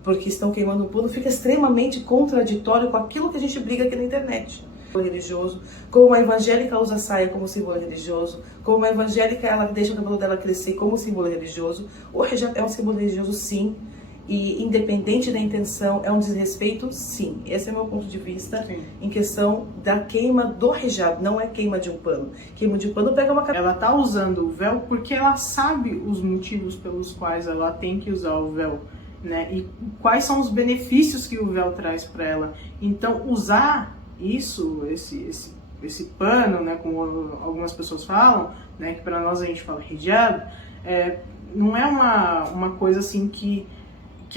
porque estão queimando um pano, fica extremamente contraditório com aquilo que a gente briga aqui na internet. Religioso, como uma evangélica usa saia como símbolo religioso, como uma evangélica ela deixa o cabelo dela crescer como símbolo religioso. O hijab é um símbolo religioso, sim, e independente da intenção, é um desrespeito, sim. Esse é o meu ponto de vista, sim, em questão da queima do hijab, não é queima de um pano. Queima de um pano pega uma cabeça. Ela tá usando o véu porque ela sabe os motivos pelos quais ela tem que usar o véu, né? E quais são os benefícios que o véu traz para ela. Então, usar esse pano, né, como algumas pessoas falam, né, que para nós a gente fala hijab, não é uma coisa assim que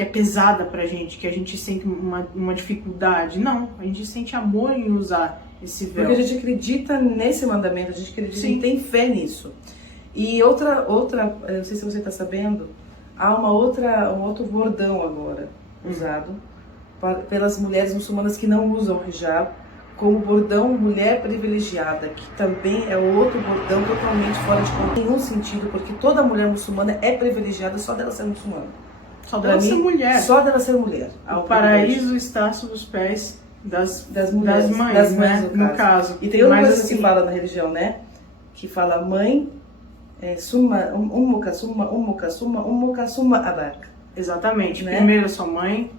é pesada pra gente, que a gente sente uma dificuldade. Não, a gente sente amor em usar esse véu. Porque a gente acredita nesse mandamento, a gente acredita e tem fé nisso. E outra, não sei se você está sabendo, há um outro bordão agora usado pelas mulheres muçulmanas que não usam hijab, como bordão mulher privilegiada, que também é outro bordão totalmente fora de nenhum sentido, porque toda mulher muçulmana é privilegiada só dela ser muçulmana. Só dela ser mulher. Só dela ser mulher. O paraíso está sob os pés das mulheres, mães, das mães, né? No caso. E tem outra coisa assim, que fala na religião, né? Que fala mãe, summa abak. Exatamente. Né? Primeiro a sua mãe,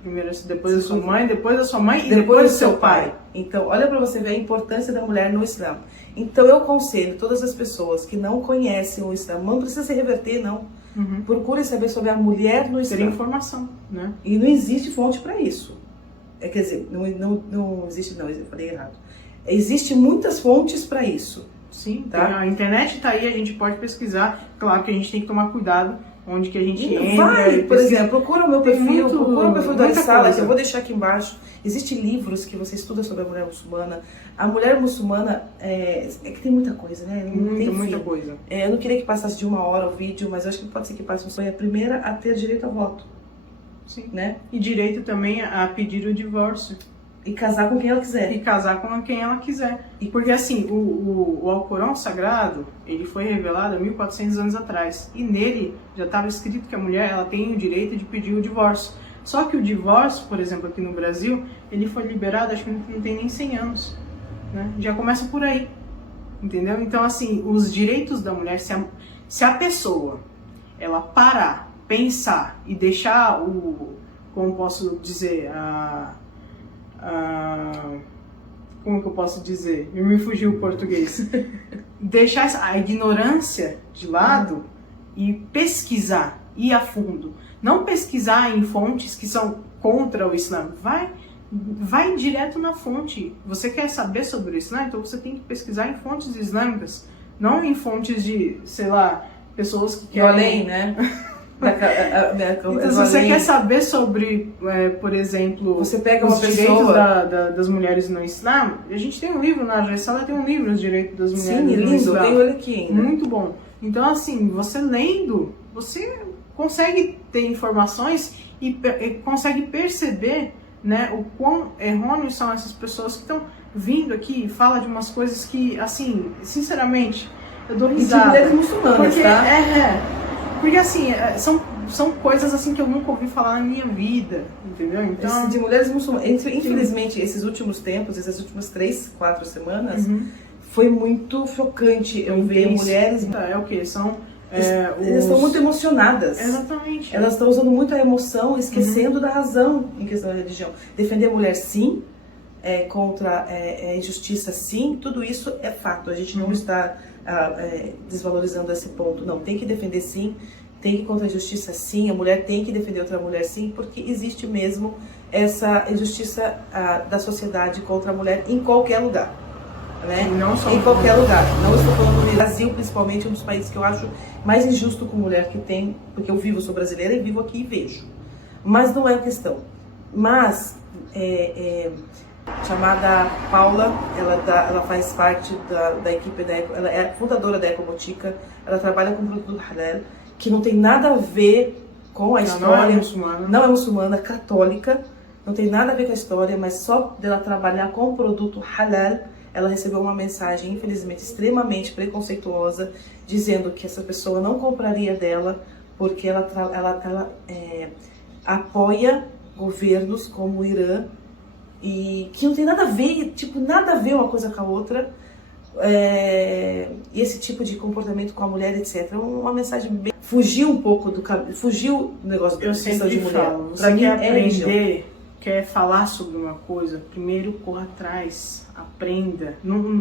depois a sua mãe, depois a sua mãe e depois o seu pai. Então, olha para você ver a importância da mulher no Islã. Então, eu aconselho todas as pessoas que não conhecem o Islã, não precisa se reverter, não. Procurem saber sobre a mulher no Islã. Ter informação, né? E não existe fonte para isso. Quer dizer, não existe, não, eu falei errado. Existem muitas fontes para isso. Sim, tá? A internet está aí, a gente pode pesquisar. Claro que a gente tem que tomar cuidado onde que a gente entra. Vai, por exemplo, procura o meu perfil, procura o perfil da sala, que eu vou deixar aqui embaixo. Existem livros que você estuda sobre a mulher muçulmana. A mulher muçulmana, que tem muita coisa, né? Muita coisa. Eu não queria que passasse de 1 hora o vídeo, mas eu acho que pode ser que passe. Foi a primeira a ter direito a voto. Sim. Né? E direito também a pedir o divórcio. E casar com quem ela quiser. E casar com quem ela quiser. Porque assim, o Alcorão Sagrado, ele foi revelado há 1400 anos atrás. E nele já estava escrito que a mulher ela tem o direito de pedir o divórcio. Só que o divórcio, por exemplo, aqui no Brasil, ele foi liberado, acho que não tem nem 100 anos. Né? Já começa por aí. entendeu? Então, assim, os direitos da mulher, se a pessoa, ela parar, pensar e deixar como posso dizer, como que eu posso dizer? Me fugiu o português. Deixar a ignorância de lado e pesquisar, ir a fundo. Não pesquisar em fontes que são contra o Islã. Vai direto na fonte. Você quer saber sobre o Islã? Então você tem que pesquisar em fontes islâmicas. Não em fontes de, sei lá, pessoas que querem... além, né? Então, se você quer saber sobre, por exemplo, você pega os uma direitos pessoa... das mulheres no Islã, a gente tem um livro na Ar-Risala, tem um livro, Os Direitos das Mulheres Sim, no lindo, Islã. tenho ele aqui ainda. Muito bom. Então, assim, você lendo, você consegue ter informações e consegue perceber, né, o quão errôneos são essas pessoas que estão vindo aqui e falam de umas coisas que, assim, sinceramente, eu dou risada. E de mulheres muçulmanas, porque, tá? Porque, assim, são coisas assim que eu nunca ouvi falar na minha vida, entendeu? Então, de mulheres muçulmanas. Infelizmente, esses últimos tempos, essas últimas 3, 4 semanas, foi muito chocante eu ver mulheres... É o quê? Elas estão muito emocionadas. Exatamente. Elas estão usando muito a emoção, esquecendo da razão em questão da religião. Defender a mulher, sim. Contra a injustiça, sim. Tudo isso é fato. A gente não está desvalorizando esse ponto. Não, tem que defender, sim. Tem que ir contra a injustiça, sim. A mulher tem que defender outra mulher, sim. Porque existe mesmo essa injustiça da sociedade contra a mulher em qualquer lugar. Né? Não só em qualquer lugar. Não estou falando do Brasil, principalmente, um dos países que eu acho mais injusto com mulher que tem, porque eu sou brasileira e vivo aqui e vejo. Mas não é a questão. Mas, chamada Paula, ela faz parte da equipe da Eco, ela é fundadora da Ecobotica, ela trabalha com produto halal, que não tem nada a ver com a história. Não é muçulmana. Não é muçulmana, católica, não tem nada a ver com a história, mas só dela trabalhar com produto halal, ela recebeu uma mensagem, infelizmente, extremamente preconceituosa, dizendo que essa pessoa não compraria dela porque ela apoia governos como o Irã, e que não tem nada a ver, nada a ver uma coisa com a outra, e esse tipo de comportamento com a mulher, etc. Uma mensagem bem... Fugiu um pouco fugiu do negócio eu sempre de mulher. falo, você quer aprender, quer falar sobre uma coisa, primeiro corra atrás, aprenda.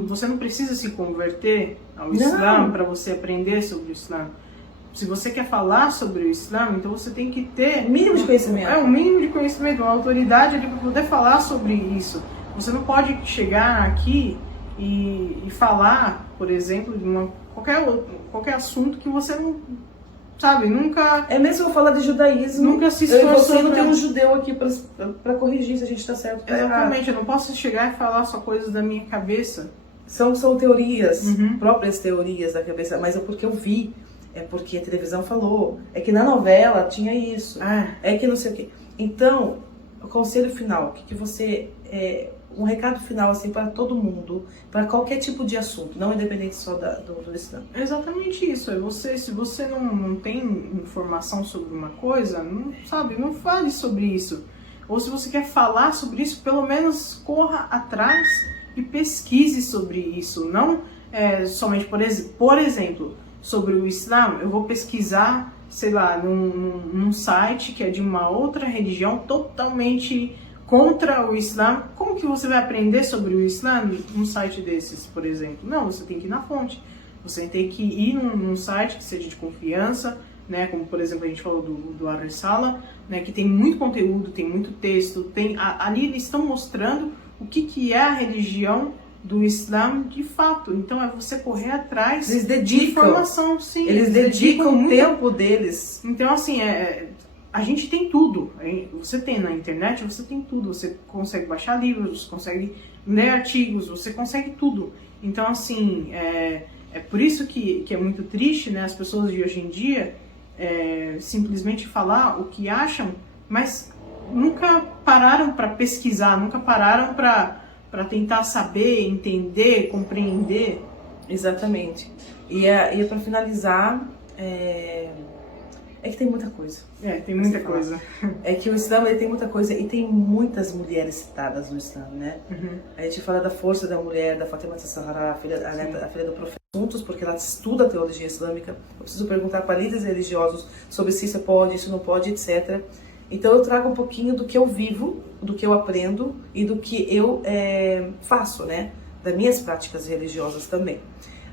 Você não precisa se converter ao Islã para você aprender sobre o Islã. Se você quer falar sobre o Islã, então você tem que ter... mínimo de conhecimento. Um mínimo de conhecimento, uma autoridade ali para poder falar sobre isso. Você não pode chegar aqui e falar, por exemplo, de qualquer assunto que você não... Sabe, nunca... É mesmo eu falar de judaísmo, nunca se esforçou. Eu não tenho um judeu aqui para corrigir se a gente está certo ou tá errado. Exatamente, eu não posso chegar e falar só coisas da minha cabeça. São teorias, próprias teorias da cabeça, mas é porque eu vi, é porque a televisão falou, é que na novela tinha isso, é que não sei o quê. Então, o conselho final, que você... um recado final assim para todo mundo, para qualquer tipo de assunto, não independente só do Islã. É exatamente isso. Se você não tem informação sobre uma coisa, não fale sobre isso. Ou se você quer falar sobre isso, pelo menos corra atrás e pesquise sobre isso. Não somente, por exemplo, sobre o Islã, eu vou pesquisar, sei lá, num site que é de uma outra religião totalmente contra o Islã. Como que você vai aprender sobre o Islã num site desses, por exemplo? Não, você tem que ir na fonte. Você tem que ir num site que seja de confiança, né? Como, por exemplo, a gente falou do Ar-Risala, né? Que tem muito conteúdo, tem muito texto. Ali eles estão mostrando o que é a religião do Islã de fato. Então é você correr atrás de informação. Sim, eles dedicam o tempo deles. Então, assim, a gente tem tudo. Você tem na internet, você tem tudo. Você consegue baixar livros, você consegue ler artigos, você consegue tudo. Então, assim, é por isso que é muito triste, né? As pessoas de hoje em dia simplesmente falar o que acham, mas nunca pararam para pesquisar, nunca pararam para tentar saber, entender, compreender. Exatamente. E para finalizar... É que tem muita coisa. Tem muita coisa. É que o Islã ele tem muita coisa e tem muitas mulheres citadas no Islã, né? A gente fala da força da mulher, da Fátima Zahra, a filha do profeta, assuntos, porque ela estuda a teologia islâmica. Eu preciso perguntar para líderes religiosos sobre se isso pode, isso não pode, etc. Então eu trago um pouquinho do que eu vivo, do que eu aprendo e do que eu faço, né? Das minhas práticas religiosas também.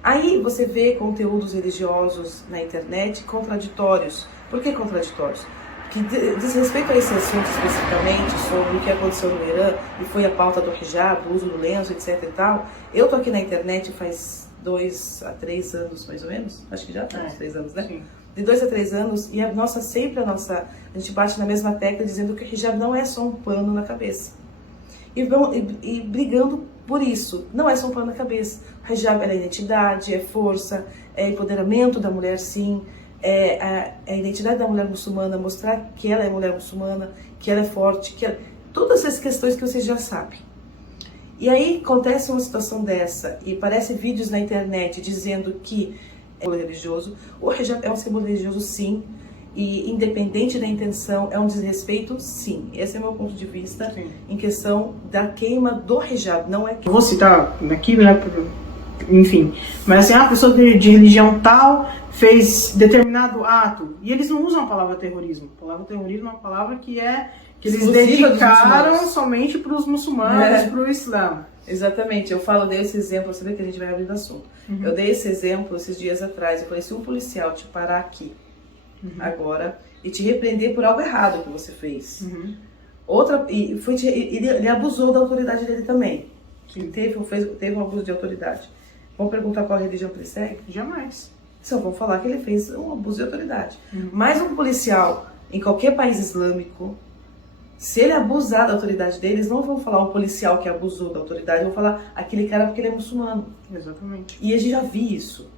Aí você vê conteúdos religiosos na internet contraditórios. Por que contraditórios? Que diz respeito a esse assunto especificamente, sobre o que aconteceu no Irã, e foi a pauta do hijab, do uso do lenço, etc e tal. Eu tô aqui na internet faz 2 a 3 anos, mais ou menos. Acho que já faz 3 anos, né? Sim. De 2 a 3 anos, e a gente bate na mesma tecla dizendo que o hijab não é só um pano na cabeça. E brigando por isso. Não é só um pano na cabeça. O hijab é identidade, é força, é empoderamento da mulher, sim. É a identidade da mulher muçulmana, mostrar que ela é mulher muçulmana, que ela é forte, todas essas questões que vocês já sabem. E aí acontece uma situação dessa, e aparece vídeos na internet dizendo que é um símbolo religioso. O hijab é um símbolo religioso, sim. E independente da intenção, é um desrespeito, sim. Esse é o meu ponto de vista, sim, em questão da queima do hijab. Não é que... Eu vou citar aqui, né, enfim, mas assim, a pessoa de religião tal fez determinado ato, e eles não usam a palavra terrorismo. A palavra terrorismo é uma palavra que eles dedicaram somente para os muçulmanos, para o Islã. Exatamente, eu dei esse exemplo, você vê que a gente vai abrindo assunto. Eu dei esse exemplo esses dias atrás, eu falei, se um policial te parar aqui, agora, e te repreender por algo errado que você fez, ele abusou da autoridade dele também. Ele teve um abuso de autoridade. Vamos perguntar qual religião que ele segue? Jamais. Só vão falar que ele fez um abuso de autoridade. Mas um policial, em qualquer país islâmico, se ele abusar da autoridade dele, eles não vão falar um policial que abusou da autoridade, vão falar aquele cara porque ele é muçulmano. Exatamente. E a gente já viu isso.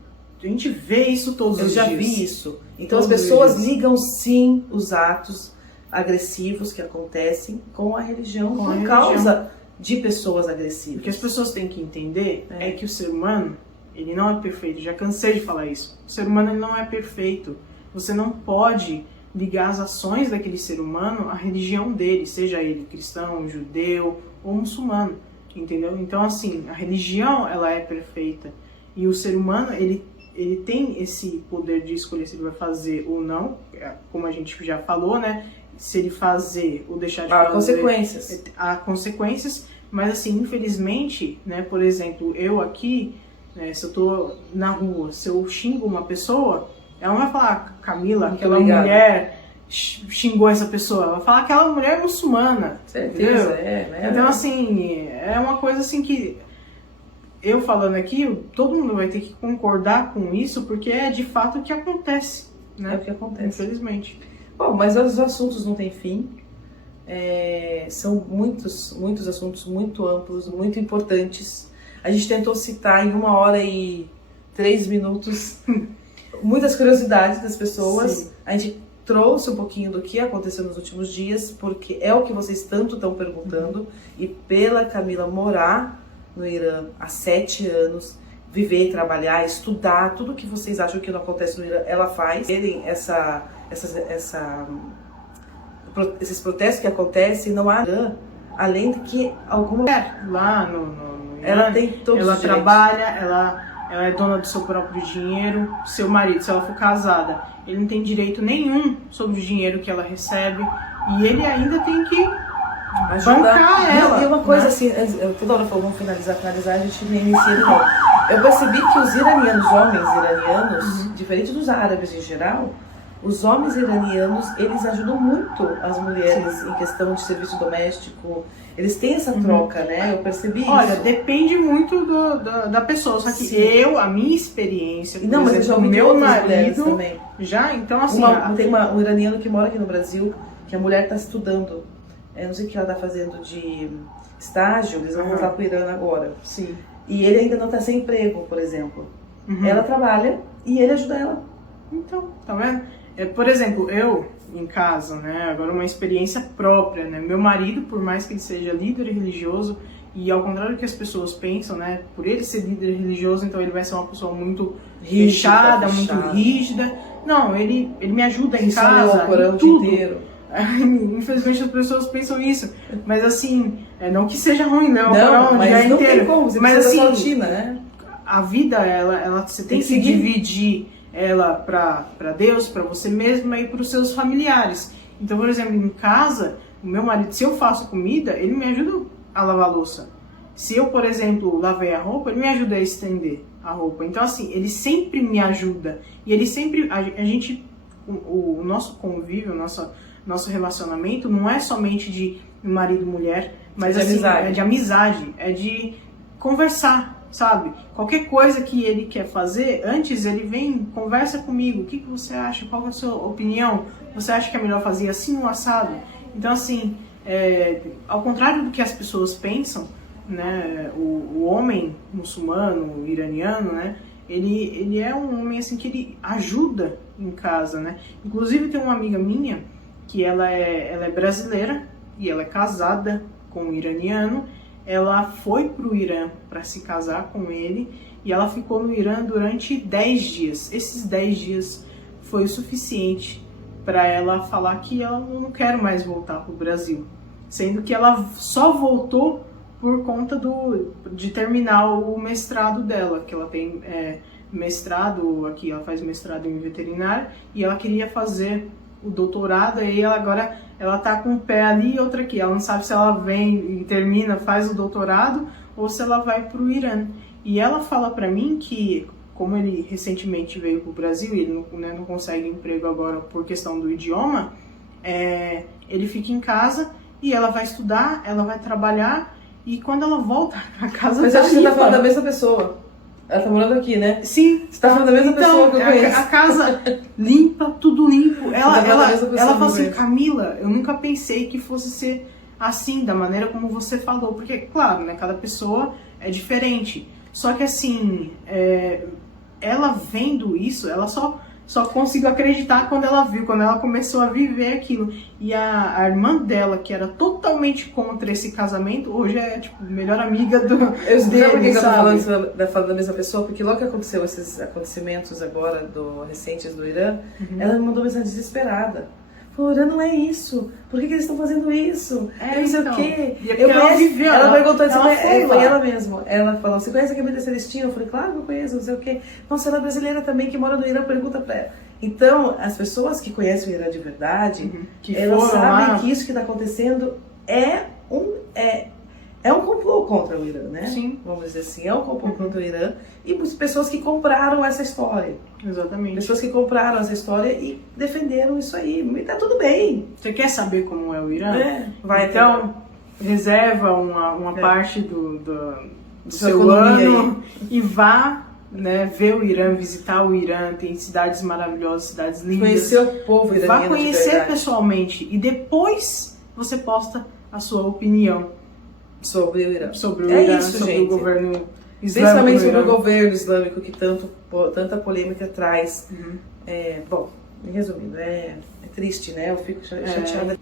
A gente vê isso todos os dias. Eu já vi isso. Então as pessoas ligam sim os atos agressivos que acontecem com a religião, por causa de pessoas agressivas. O que as pessoas têm que entender é que o ser humano, ele não é perfeito. Já cansei de falar isso. O ser humano ele não é perfeito. Você não pode ligar as ações daquele ser humano à religião dele, seja ele cristão, judeu ou muçulmano, entendeu? Então assim, a religião ela é perfeita e o ser humano ele tem esse poder de escolher se ele vai fazer ou não, como a gente já falou, né? Se ele fazer ou deixar de fazer. Há consequências, mas assim, infelizmente, né? Por exemplo, eu aqui, né, se eu tô na rua, se eu xingo uma pessoa, ela não vai falar, Camila, aquela mulher xingou essa pessoa, ela vai falar aquela mulher muçulmana. Certeza, né? Então assim, é uma coisa assim que eu falando aqui, todo mundo vai ter que concordar com isso, porque é de fato o que acontece, né? É o que acontece. Infelizmente. Bom, mas os assuntos não têm fim. São muitos assuntos muito amplos, muito importantes. A gente tentou citar em 1 hora e 3 minutos muitas curiosidades das pessoas. Sim. A gente trouxe um pouquinho do que aconteceu nos últimos dias, porque é o que vocês tanto estão perguntando. E pela Camila morar no Irã há 7 anos, viver, trabalhar, estudar, tudo que vocês acham que não acontece no Irã, ela faz. Terem esses protestos que acontecem, não há Irã, além de que alguma mulher lá no Irã, ela tem todos ela os direitos. Trabalha, ela é dona do seu próprio dinheiro. Seu marido, se ela for casada, ele não tem direito nenhum sobre o dinheiro que ela recebe, e ele ainda tem que bancar ela. E uma coisa assim, eu toda hora falo, vamos finalizar, a gente nem inicia de novo. Eu percebi que os homens iranianos, diferente dos árabes em geral, os homens iranianos, eles ajudam muito as mulheres em questão de serviço doméstico. Eles têm essa troca, né? Eu percebi isso. Olha, depende muito da pessoa. Só que a minha experiência, por exemplo, mas eu meu marido também. Já, então assim... Tem um iraniano que mora aqui no Brasil, que a mulher está estudando. Não sei o que ela está fazendo de estágio, eles vão voltar para o Irã agora. Sim. E ele ainda não está sem emprego, por exemplo. Ela trabalha e ele ajuda ela. Então, tá vendo? Por exemplo, eu em casa, né, agora uma experiência própria, né, meu marido, por mais que ele seja líder religioso, e ao contrário do que as pessoas pensam, né, por ele ser líder religioso, então ele vai ser uma pessoa muito fechada, muito rígida, Não, ele me ajuda em Só leu o casa, Corão em o tudo. dia inteiro. Infelizmente as pessoas pensam isso, mas assim, não que seja ruim, né? O Não, Corão o mas dia não inteiro. tem como, você mas precisa da assim, sua rotina, né? a vida, você tem Tem que que seguir. dividir ela para Deus, para você mesma e para os seus familiares. Então, por exemplo, em casa, o meu marido, se eu faço comida, ele me ajuda a lavar a louça. Se eu, por exemplo, lavei a roupa, ele me ajuda a estender a roupa. Então, assim, ele sempre me ajuda. E ele sempre, a gente, o nosso convívio, nosso relacionamento não é somente de marido e mulher, mas de assim, amizade. é de amizade, é de conversar, sabe? Qualquer coisa que ele quer fazer, antes ele vem, conversa comigo. O que você acha? Qual é a sua opinião? Você acha que é melhor fazer assim ou assado? Então, assim, ao contrário do que as pessoas pensam, né, o homem muçulmano, o iraniano, né, ele é um homem assim que ele ajuda em casa, né? Inclusive tem uma amiga minha que ela é brasileira e ela é casada com um iraniano. Ela foi para o Irã para se casar com ele e ela ficou no Irã durante 10 dias. Esses 10 dias foi o suficiente para ela falar que ela não quer mais voltar para o Brasil, sendo que ela só voltou por conta de terminar o mestrado dela, que ela tem mestrado aqui, ela faz mestrado em veterinária e ela queria fazer o doutorado, e agora ela tá com um pé ali e outro aqui. Ela não sabe se ela vem e termina, faz o doutorado, ou se ela vai para o Irã. E ela fala para mim que, como ele recentemente veio para o Brasil e ele não consegue emprego agora por questão do idioma, ele fica em casa e ela vai estudar, ela vai trabalhar, e quando ela volta para casa... Mas acho que você tá falando da mesma pessoa. Ela tá morando aqui, né? Sim. Você tá falando da mesma pessoa que eu conheço. A casa limpa, tudo limpo. Ela fala assim, conheço. Camila, eu nunca pensei que fosse ser assim, da maneira como você falou. Porque, claro, né, cada pessoa é diferente. Só que assim, ela vendo isso, ela só conseguiu acreditar quando ela viu, quando ela começou a viver aquilo. E a irmã dela, que era totalmente contra esse casamento, hoje é tipo melhor amiga Eu sabe por que dele, eu tô sabe? falando da mesma pessoa? Porque logo que aconteceu esses acontecimentos agora recentes do Irã, ela me mandou mensagem desesperada. Falou, Irã não é isso. Por que eles estão fazendo isso? Eu não sei o quê. E ela viveu, ela perguntou, foi ela mesma. Ela falou, você conhece a Camila Celestino? Eu falei, claro que eu conheço, não sei o quê. Nossa, ela é brasileira também, que mora no Irã, pergunta pra ela. Então, as pessoas que conhecem o Irã de verdade, elas sabem que isso que está acontecendo é um complô contra o Irã, né? Sim. Vamos dizer assim, é um complô contra o Irã. E pessoas que compraram essa história. Exatamente. Pessoas que compraram essa história e defenderam isso aí. E tá tudo bem. Você quer saber como é o Irã? Vai, então, reserva uma parte do seu economia ano e vá, né, ver o Irã, visitar o Irã. Tem cidades maravilhosas, cidades lindas. Conhecer o povo iraniano. Vá conhecer pessoalmente e depois você posta a sua opinião sobre o Irã. Sobre o Irã, isso, sobre gente. o governo islâmico. Principalmente sobre o governo islâmico que tanta polêmica traz. Bom, resumindo, é triste, né? Eu fico chateada.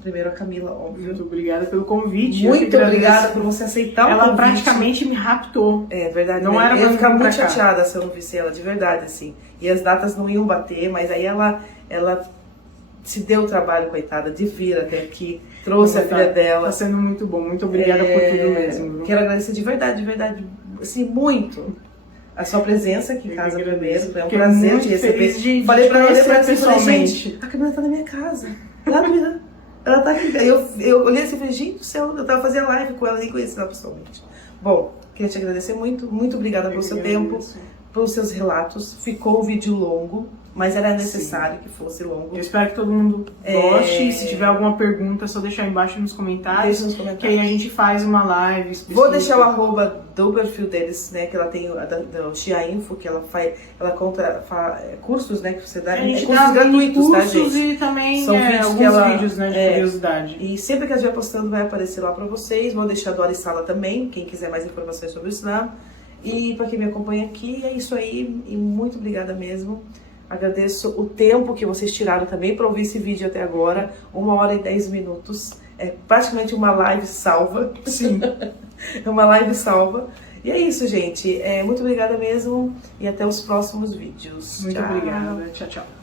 Primeiro a Camila, óbvio. Muito obrigada pelo convite. Muito obrigada por você aceitar o convite. Ela praticamente me raptou. É verdade. Não era eu ia ficar muito pra cá. chateada se eu não visse ela, de verdade, assim. E as datas não iam bater, mas aí ela se deu o trabalho, coitada, de vir até aqui, trouxe a filha dela. Tá sendo muito bom. Muito obrigada por tudo mesmo. Viu? Quero agradecer de verdade, assim, muito a sua presença aqui em casa primeiro. É um prazer te receber. Falei pra ele pessoalmente. A Camila tá na minha casa, lá no Irã. Ela tá aqui. Eu olhei assim e falei, gente do céu, eu tava fazendo live com ela e nem conheci ela pessoalmente. Bom, queria te agradecer muito. Muito obrigada pelo seu tempo, pelos seus relatos. Ficou um vídeo longo, mas era necessário que fosse longo. Eu espero que todo mundo goste. Se tiver alguma pergunta, é só deixar embaixo nos comentários. Deixa nos comentários. Que aí a gente faz uma live específica. Vou deixar o arroba do perfil deles, né? Que ela tem do Xia Info, que ela conta cursos, né? Que você dá. Cursos gratuitos, tá, gente? E também são vídeos alguns vídeos, né, de curiosidade. E sempre que a gente vai postando, vai aparecer lá pra vocês. Vou deixar do Arisala também, quem quiser mais informações sobre o Islã. E pra quem me acompanha aqui, é isso aí. E muito obrigada mesmo. Agradeço o tempo que vocês tiraram também para ouvir esse vídeo até agora. 1h10. É praticamente uma live salva. Sim. É uma live salva. E é isso, gente. Muito obrigada mesmo e até os próximos vídeos. Muito Tchau. obrigada. Tchau, tchau.